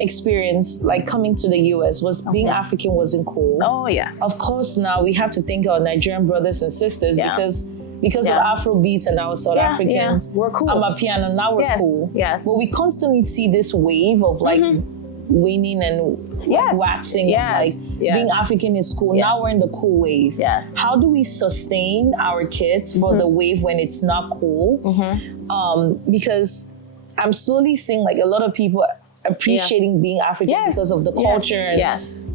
experienced, like coming to the US, was being African wasn't cool. Oh, yes. Of course, now we have to think of our Nigerian brothers and sisters because of Afrobeats and our South Africans. We're cool. I'm a piano, now we're cool. Yes. But we constantly see this wave of like winning and waxing and like being African is cool. Now we're in the cool wave. How do we sustain our kids for the wave when it's not cool? Because I'm slowly seeing like a lot of people appreciating being African because of the culture and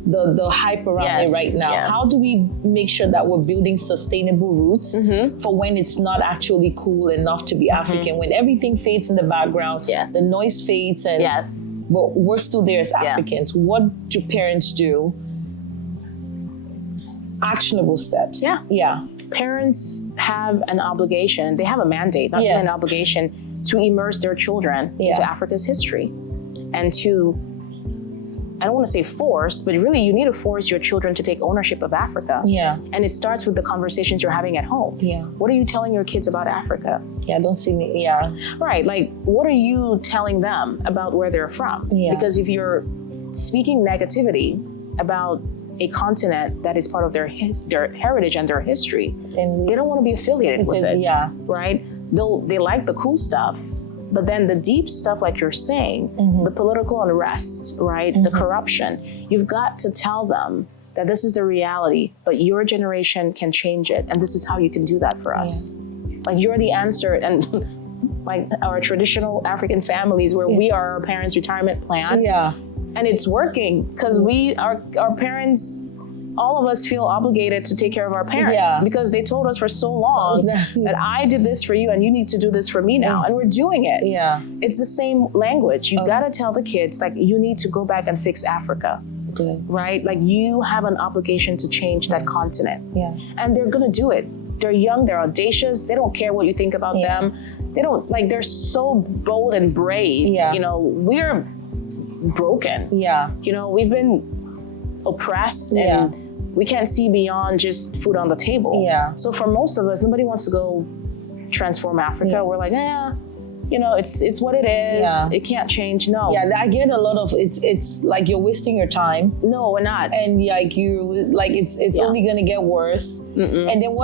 the hype around it right now. How do we make sure that we're building sustainable roots for when it's not actually cool enough to be African, when everything fades in the background, the noise fades, and but we're still there as Africans? What do parents do? Actionable steps. Parents have an obligation. They have a mandate, not an obligation, to immerse their children into Africa's history. And to, I don't want to say force, but really you need to force your children to take ownership of Africa. And it starts with the conversations you're having at home. What are you telling your kids about Africa? Don't see me. Right, like what are you telling them about where they're from? Because if you're speaking negativity about a continent that is part of their heritage and their history, and they don't want to be affiliated with it. Right? They like the cool stuff, but then the deep stuff, like you're saying, the political unrest, right? The corruption, you've got to tell them that this is the reality, but your generation can change it. And this is how you can do that for us. Like, you're the answer. And like our traditional African families where we are our parents' retirement plan. And it's working because our parents all of us feel obligated to take care of our parents because they told us for so long that I did this for you and you need to do this for me now. And we're doing it. Yeah. It's the same language. You gotta tell the kids, like, you need to go back and fix Africa. Okay. Right? Like, you have an obligation to change that continent. Yeah. And they're gonna do it. They're young, they're audacious, they don't care what you think about them. They don't, like, they're so bold and brave. Yeah. You know, we're broken. Yeah. You know, we've been oppressed and we can't see beyond just food on the table. Yeah. So for most of us, nobody wants to go transform Africa. Yeah. We're like, you know, it's what it is. Yeah. It can't change. No. Yeah, I get a lot of it's like you're wasting your time. No, we're not. And like it's only gonna get worse. And then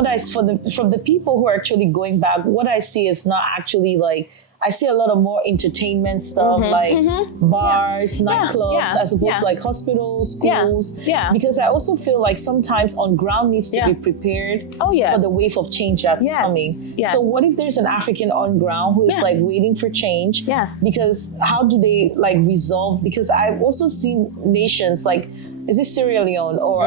from the people who are actually going back, what I see is not actually like, I see a lot of more entertainment stuff, like bars, nightclubs, as opposed to like hospitals, schools. Yeah. Because I also feel like sometimes on ground needs to be prepared for the wave of change that's coming. Yes. So what if there's an African on ground who is like waiting for change? Yes. Because how do they like resolve? Because I've also seen nations like, is it Sierra Leone or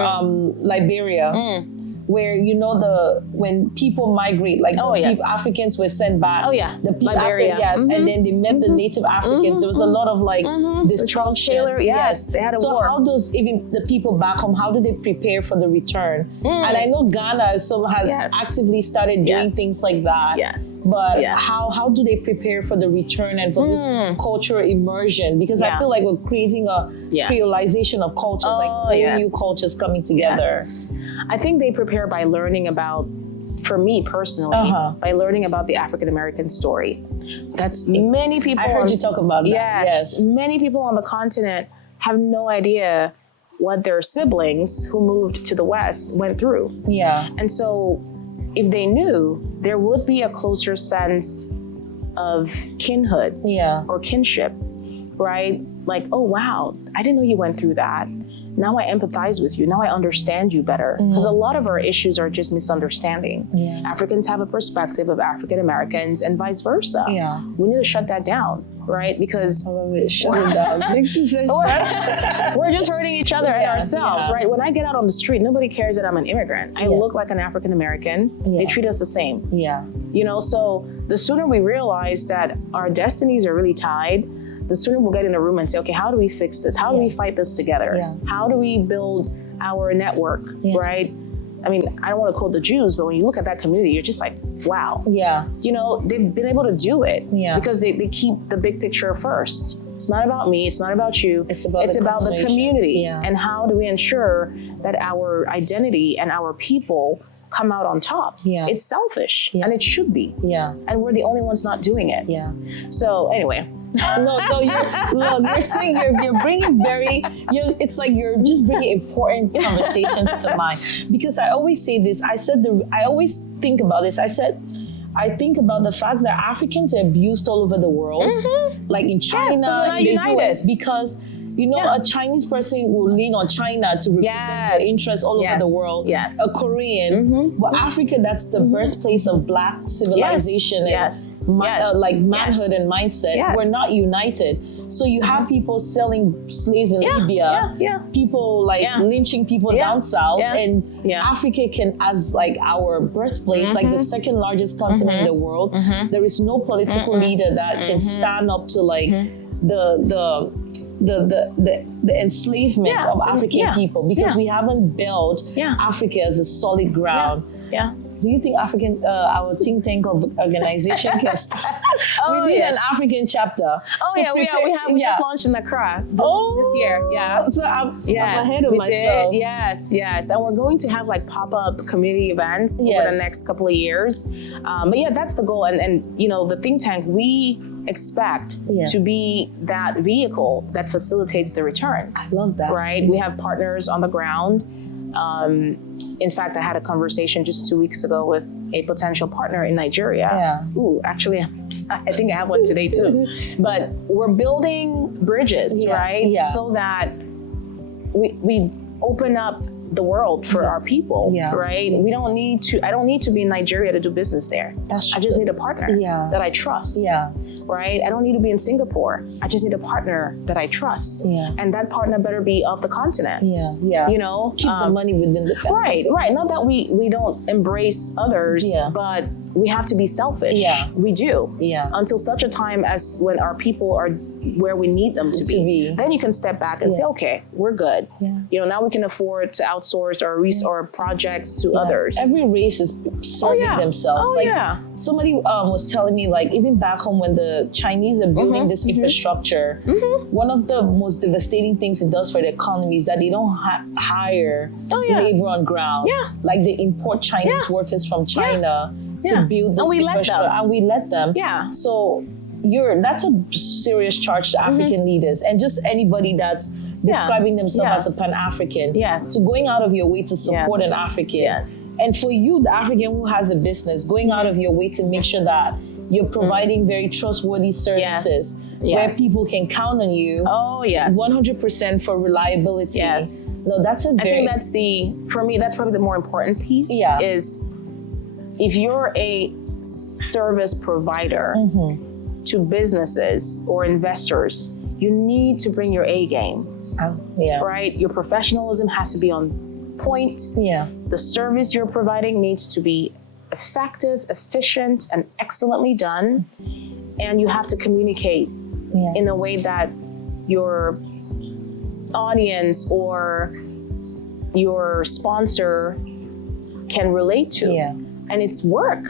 Liberia? Where, you know, when people migrate, like Africans were sent back. The people Liberia. and then they met the native Africans. There was a lot of like destruction. Yes, they had a war. So how does even the people back home, how do they prepare for the return? And I know Ghana has actively started doing things like that. Yes. But how do they prepare for the return and for this cultural immersion? Because I feel like we're creating a creolization of cultures, like whole new cultures coming together. Yes. I think they prepare by learning about, for me personally, by learning about the African American story. That's many people. I heard you talk about that. Yes. Many people on the continent have no idea what their siblings who moved to the West went through. Yeah. And so if they knew, there would be a closer sense of kinhood or kinship, right? Like, oh, wow, I didn't know you went through that. Now I empathize with you. Now I understand you better. Because a lot of our issues are just misunderstanding. Yeah. Africans have a perspective of African Americans and vice versa. Yeah. We need to shut that down, right? Because we're just hurting each other and ourselves, right? When I get out on the street, nobody cares that I'm an immigrant. I look like an African American. They treat us the same. Yeah. You know, so the sooner we realize that our destinies are really tied, the sooner we'll get in a room and say, okay, how do we fix this? How do we fight this together? Yeah. How do we build our network, right? I mean, I don't want to quote the Jews, but when you look at that community, you're just like, wow. Yeah. You know, they've been able to do it because they keep the big picture first. It's not about me. It's not about you. It's about the community. Yeah. And how do we ensure that our identity and our people come out on top? Yeah. It's selfish and it should be. Yeah. And we're the only ones not doing it. Yeah. So anyway. You're saying you're bringing it's like you're just bringing important conversations to mind. Because I always say this, I always think about this. I think about the fact that Africans are abused all over the world, like in China, in the US, because you know, a Chinese person will lean on China to represent their interests all over the world. Yes. A Korean. But Africa, that's the birthplace of Black civilization and like manhood and mindset. Yes. We're not united. So you have people selling slaves in Libya, people like lynching people down south, and Africa can, as like our birthplace, like the second largest continent in the world, there is no political leader that can stand up to like the enslavement of African people, because we haven't built Africa as a solid ground. Do you think our think tank of organization can start? We need an African chapter. We just launched in Accra this year. Yeah. So I'm ahead of myself. Yes. And we're going to have like pop-up community events over the next couple of years. But yeah, that's the goal. And you know, the think tank, we expect to be that vehicle that facilitates the return. I love that. Right? We have partners on the ground. In fact, I had a conversation just 2 weeks ago with a potential partner in Nigeria. Yeah. Ooh, actually, I think I have one today too. But we're building bridges, right? Yeah. So that we open up the world for our people, right? I don't need to be in Nigeria to do business there. I just need a partner that I trust, right? I don't need to be in Singapore. I just need a partner that I trust. And that partner better be of the continent. You know? Keep the money within the family. Right. Not that we don't embrace others, but we have to be selfish. We do. Until such a time as when our people are where we need them to be. Then you can step back and say, okay, we're good. You know, now we can afford to outsource our projects to others. Every race is serving themselves. Somebody was telling me, like, even back home when the Chinese are building this infrastructure, one of the most devastating things it does for the economy is that they don't hire labor on ground. Like they import Chinese workers from China to build this infrastructure. And we let them. So that's a serious charge to African leaders and just anybody that's describing themselves as a Pan-African. So going out of your way to support an African. And for you, the African who has a business, going out of your way to make sure that you're providing very trustworthy services where people can count on you. 100% for reliability. No, that's a very... I think for me, that's probably the more important piece is if you're a service provider to businesses or investors, you need to bring your A game, right? Your professionalism has to be on point. The service you're providing needs to be effective, efficient, and excellently done. And you have to communicate in a way that your audience or your sponsor can relate to. And it's work.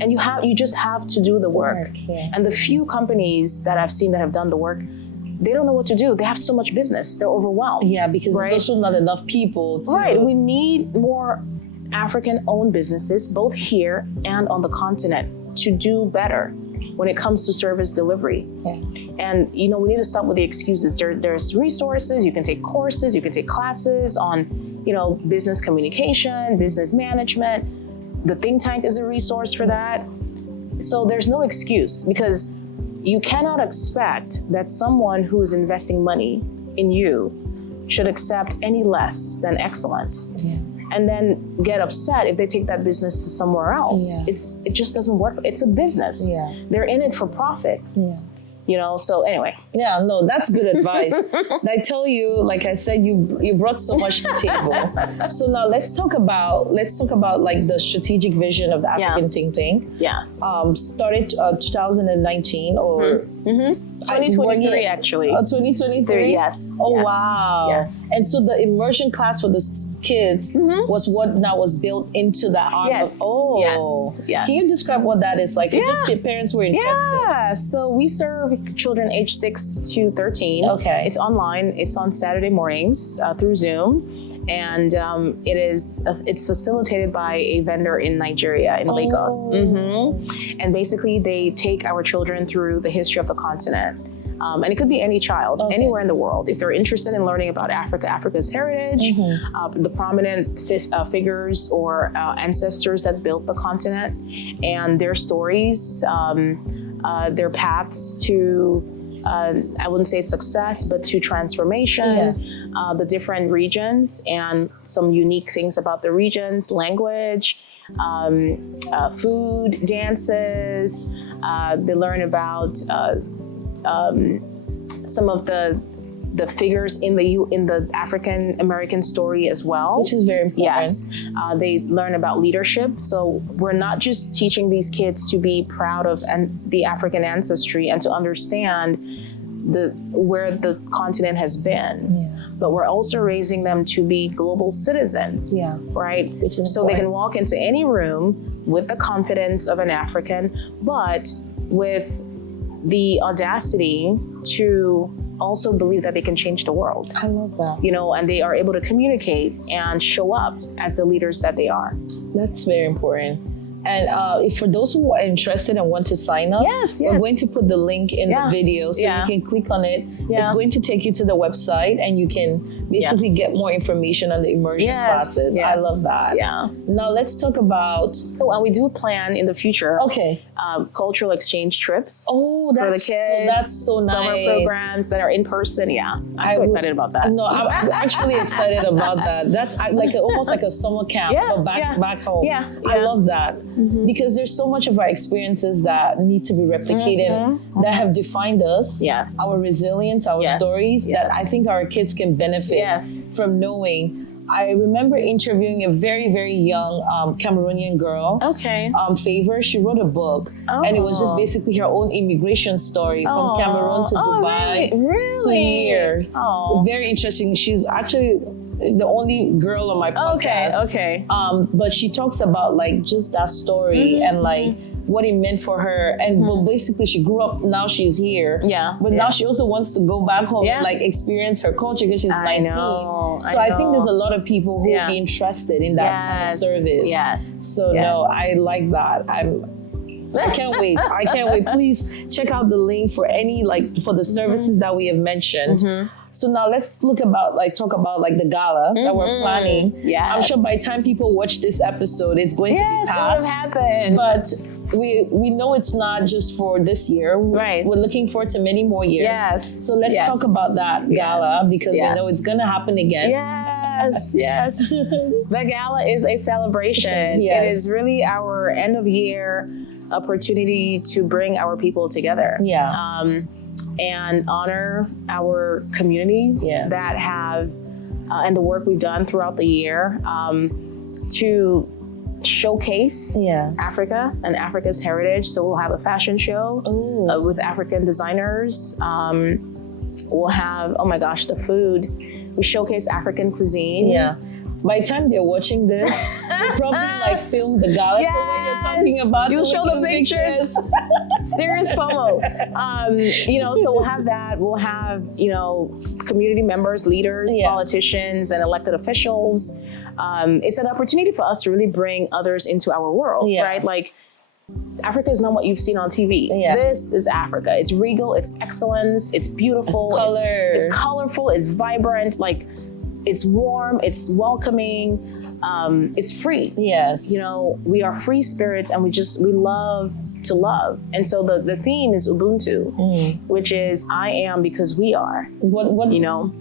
And you just have to do the work. And the few companies that I've seen that have done the work, they don't know what to do. They have so much business. They're overwhelmed. Because there's also not enough people to... We need more African-owned businesses, both here and on the continent, to do better when it comes to service delivery. And, you know, we need to stop with the excuses. There's resources. You can take courses. You can take classes on, you know, business communication, business management. The think tank is a resource for that. So there's no excuse, because you cannot expect that someone who is investing money in you should accept any less than excellent. And then get upset if they take that business to somewhere else. It just doesn't work. It's a business. They're in it for profit. You know, so anyway. No, that's good advice. I tell you, like I said, you brought so much to the table. So now let's talk about like the strategic vision of the African think tank. Started 2019 or 2023 actually. 2023? Yes. Wow. Yes. And so the immersion class for the kids was what now was built into the arm Yes. Can you describe what that is like? If just parents were interested. So we serve children age 6 to 13. It's online. It's on Saturday mornings through Zoom. And it's facilitated by a vendor in Nigeria, in Lagos. And basically they take our children through the history of the continent. And it could be any child, anywhere in the world. If they're interested in learning about Africa, Africa's heritage, the prominent figures or ancestors that built the continent, and their stories, their paths to, I wouldn't say success, but to transformation, the different regions, and some unique things about the regions, language, food, dances. They learn about some of the figures in the African American story as well, which is very important. They learn about leadership. So we're not just teaching these kids to be proud of the African ancestry and to understand where the continent has been, but we're also raising them to be global citizens, right? Which is so important. They can walk into any room with the confidence of an African, but with the audacity to also believe that they can change the world. I love that. You know, and they are able to communicate and show up as the leaders that they are. That's very important. And if for those who are interested and want to sign up, we're going to put the link in the video so you can click on it. It's going to take you to the website and you can basically get more information on the immersion classes. I love that. Yeah. Now let's talk about. Oh, and we do plan in the future. Okay. Cultural exchange trips. Oh, for the kids. That's so nice. Summer programs that are in person. Yeah, I'm so excited about that. No, I'm actually excited about that. That's like almost like a summer camp, but back home. Yeah, I love that because there's so much of our experiences that need to be replicated that have defined us. Yes, our resilience, our stories that I think our kids can benefit from knowing. I remember interviewing a very, very young Cameroonian girl. Okay. Favor. She wrote a book, and it was just basically her own immigration story from Cameroon to Dubai to here. Oh, very interesting. She's actually the only girl on my podcast. Okay. But she talks about like just that story and like what it meant for her. And well, basically she grew up, now she's here. Yeah. But now she also wants to go back home and like experience her culture because she's 19. So I think there's a lot of people who will be interested in that kind of service. Yes. So no, I like that. I can't wait. I can't wait. Please check out the link for any for the services that we have mentioned. So now let's talk about the gala that we're planning. Yeah, I'm sure by the time people watch this episode, it's going to be past. It would have happened. But we know it's not just for this year. Right. We're looking forward to many more years. Yes. So let's talk about that gala because we know it's gonna happen again. Yes. The gala is a celebration. Yes. It is really our end of year opportunity to bring our people together. Yeah. And honor our communities that have, and the work we've done throughout the year to showcase Africa and Africa's heritage. So we'll have a fashion show with African designers. We'll have, oh my gosh, the food. We showcase African cuisine. Yeah. By the time they're watching this, we'll probably film the gala. So when you're talking about you'll show the pictures. Serious FOMO. So we'll have that. We'll have, community members, leaders, politicians, and elected officials. It's an opportunity for us to really bring others into our world, right? Like, Africa is not what you've seen on TV. This is Africa. It's regal, it's excellence, it's beautiful, it's colorful, it's vibrant, it's warm, it's welcoming, it's free. Yes. We are free spirits and we love to love. And so the theme is Ubuntu, which is I am because we are. What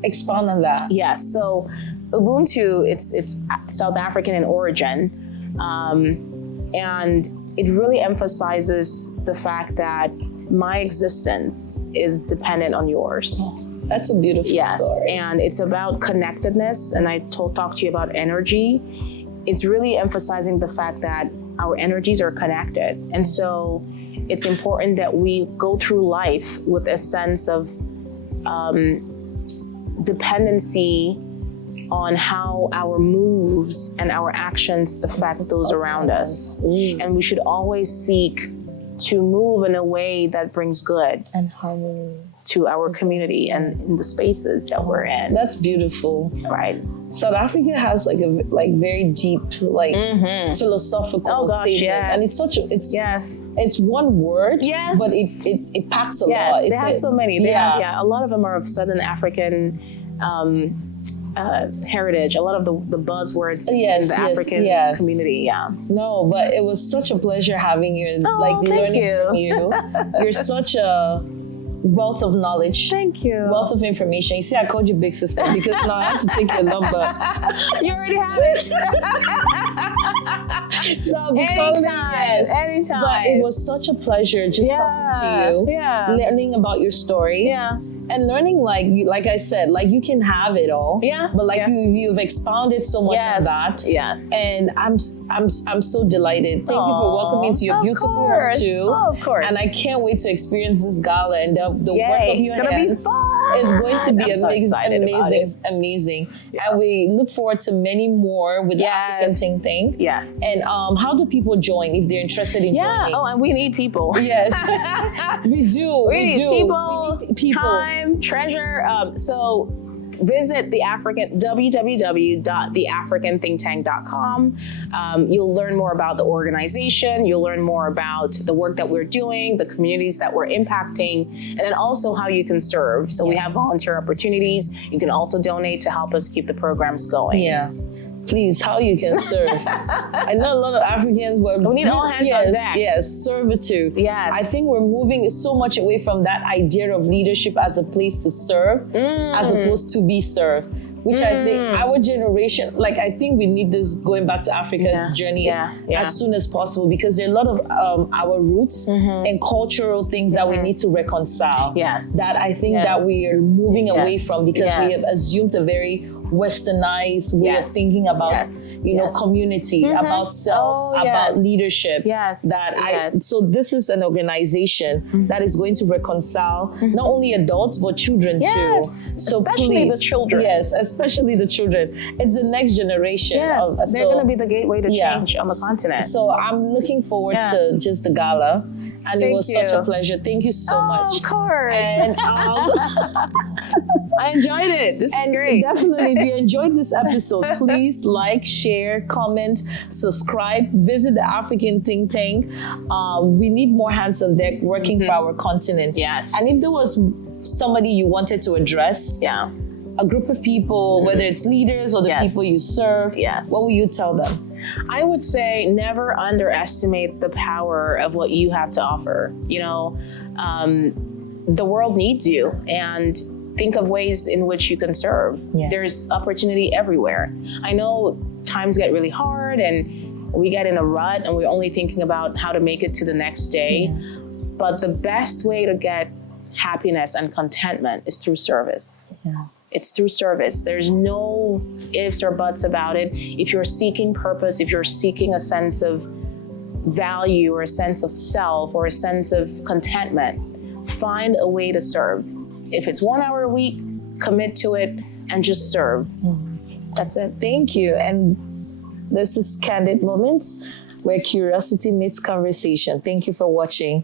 expound on that? Yes. So Ubuntu, it's South African in origin. And it really emphasizes the fact that my existence is dependent on yours. That's a beautiful story. And it's about connectedness. And I talk to you about energy. It's really emphasizing the fact that our energies are connected. And so it's important that we go through life with a sense of dependency on how our moves and our actions affect those around us. And we should always seek to move in a way that brings good and harmony to our community and in the spaces that we're in. That's beautiful. Right. South Africa has a very deep philosophical statement. And it's it's one word, but it packs a lot. They have so many. They have, a lot of them are of Southern African heritage, a lot of the buzzwords in the African community. No, but it was such a pleasure having you and learning from you. You're such a wealth of knowledge. Thank you. Wealth of information. You see, I called you big sister because now I have to take your number. You already have it. So I'll be calling you. Anytime. But it was such a pleasure just talking to you, learning about your story. And learning, like I said, you can have it all. But you've expounded so much on that. And I'm so delighted. Thank you for welcoming to your beautiful home too. Oh, of course. And I can't wait to experience this gala and the work of your hands. It's gonna be fun. It's going to be so amazing. And we look forward to many more with the African Ting Ting. Yes. And how do people join if they're interested in joining? Oh, and we need people. Yes. We do. We need people, time, treasure. So visit www.theafricanthinktank.com. You'll learn more about the organization. You'll learn more about the work that we're doing, the communities that we're impacting, and then also how you can serve. So we have volunteer opportunities. You can also donate to help us keep the programs going. Yeah. Please, how you can serve. I know a lot of Africans, but we need all hands on deck. Yes, servitude. Yes. I think we're moving so much away from that idea of leadership as a place to serve, as opposed to be served. Which I think our generation, like I think we need this going back to Africa journey as soon as possible, because there are a lot of our roots and cultural things that we need to reconcile. Yes. That I think that we are moving away from, because we have assumed a very westernized way of thinking about, you know, community, about self, about leadership. So this is an organization that is going to reconcile not only adults, but children too. So especially the children. Yes, especially the children. It's the next generation. Yes, they're going to be the gateway to change on the continent. So I'm looking forward to just the gala. And it was such a pleasure. Thank you so much. Of course. And I enjoyed it. This is great. Definitely, if you enjoyed this episode, please like, share, comment, subscribe, visit the African Think Tank. We need more hands on deck working for our continent. Yes. And if there was somebody you wanted to address, a group of people, whether it's leaders or the people you serve, what will you tell them? I would say never underestimate the power of what you have to offer. You know, the world needs you, and think of ways in which you can serve. There's opportunity everywhere. I know times get really hard and we get in a rut and we're only thinking about how to make it to the next day. But the best way to get happiness and contentment is through service. It's through service. There's no ifs or buts about it. If you're seeking purpose, if you're seeking a sense of value or a sense of self or a sense of contentment, find a way to serve. If it's 1 hour a week, commit to it and just serve. That's it. Thank you. And this is Candid Moments, where curiosity meets conversation. Thank you for watching.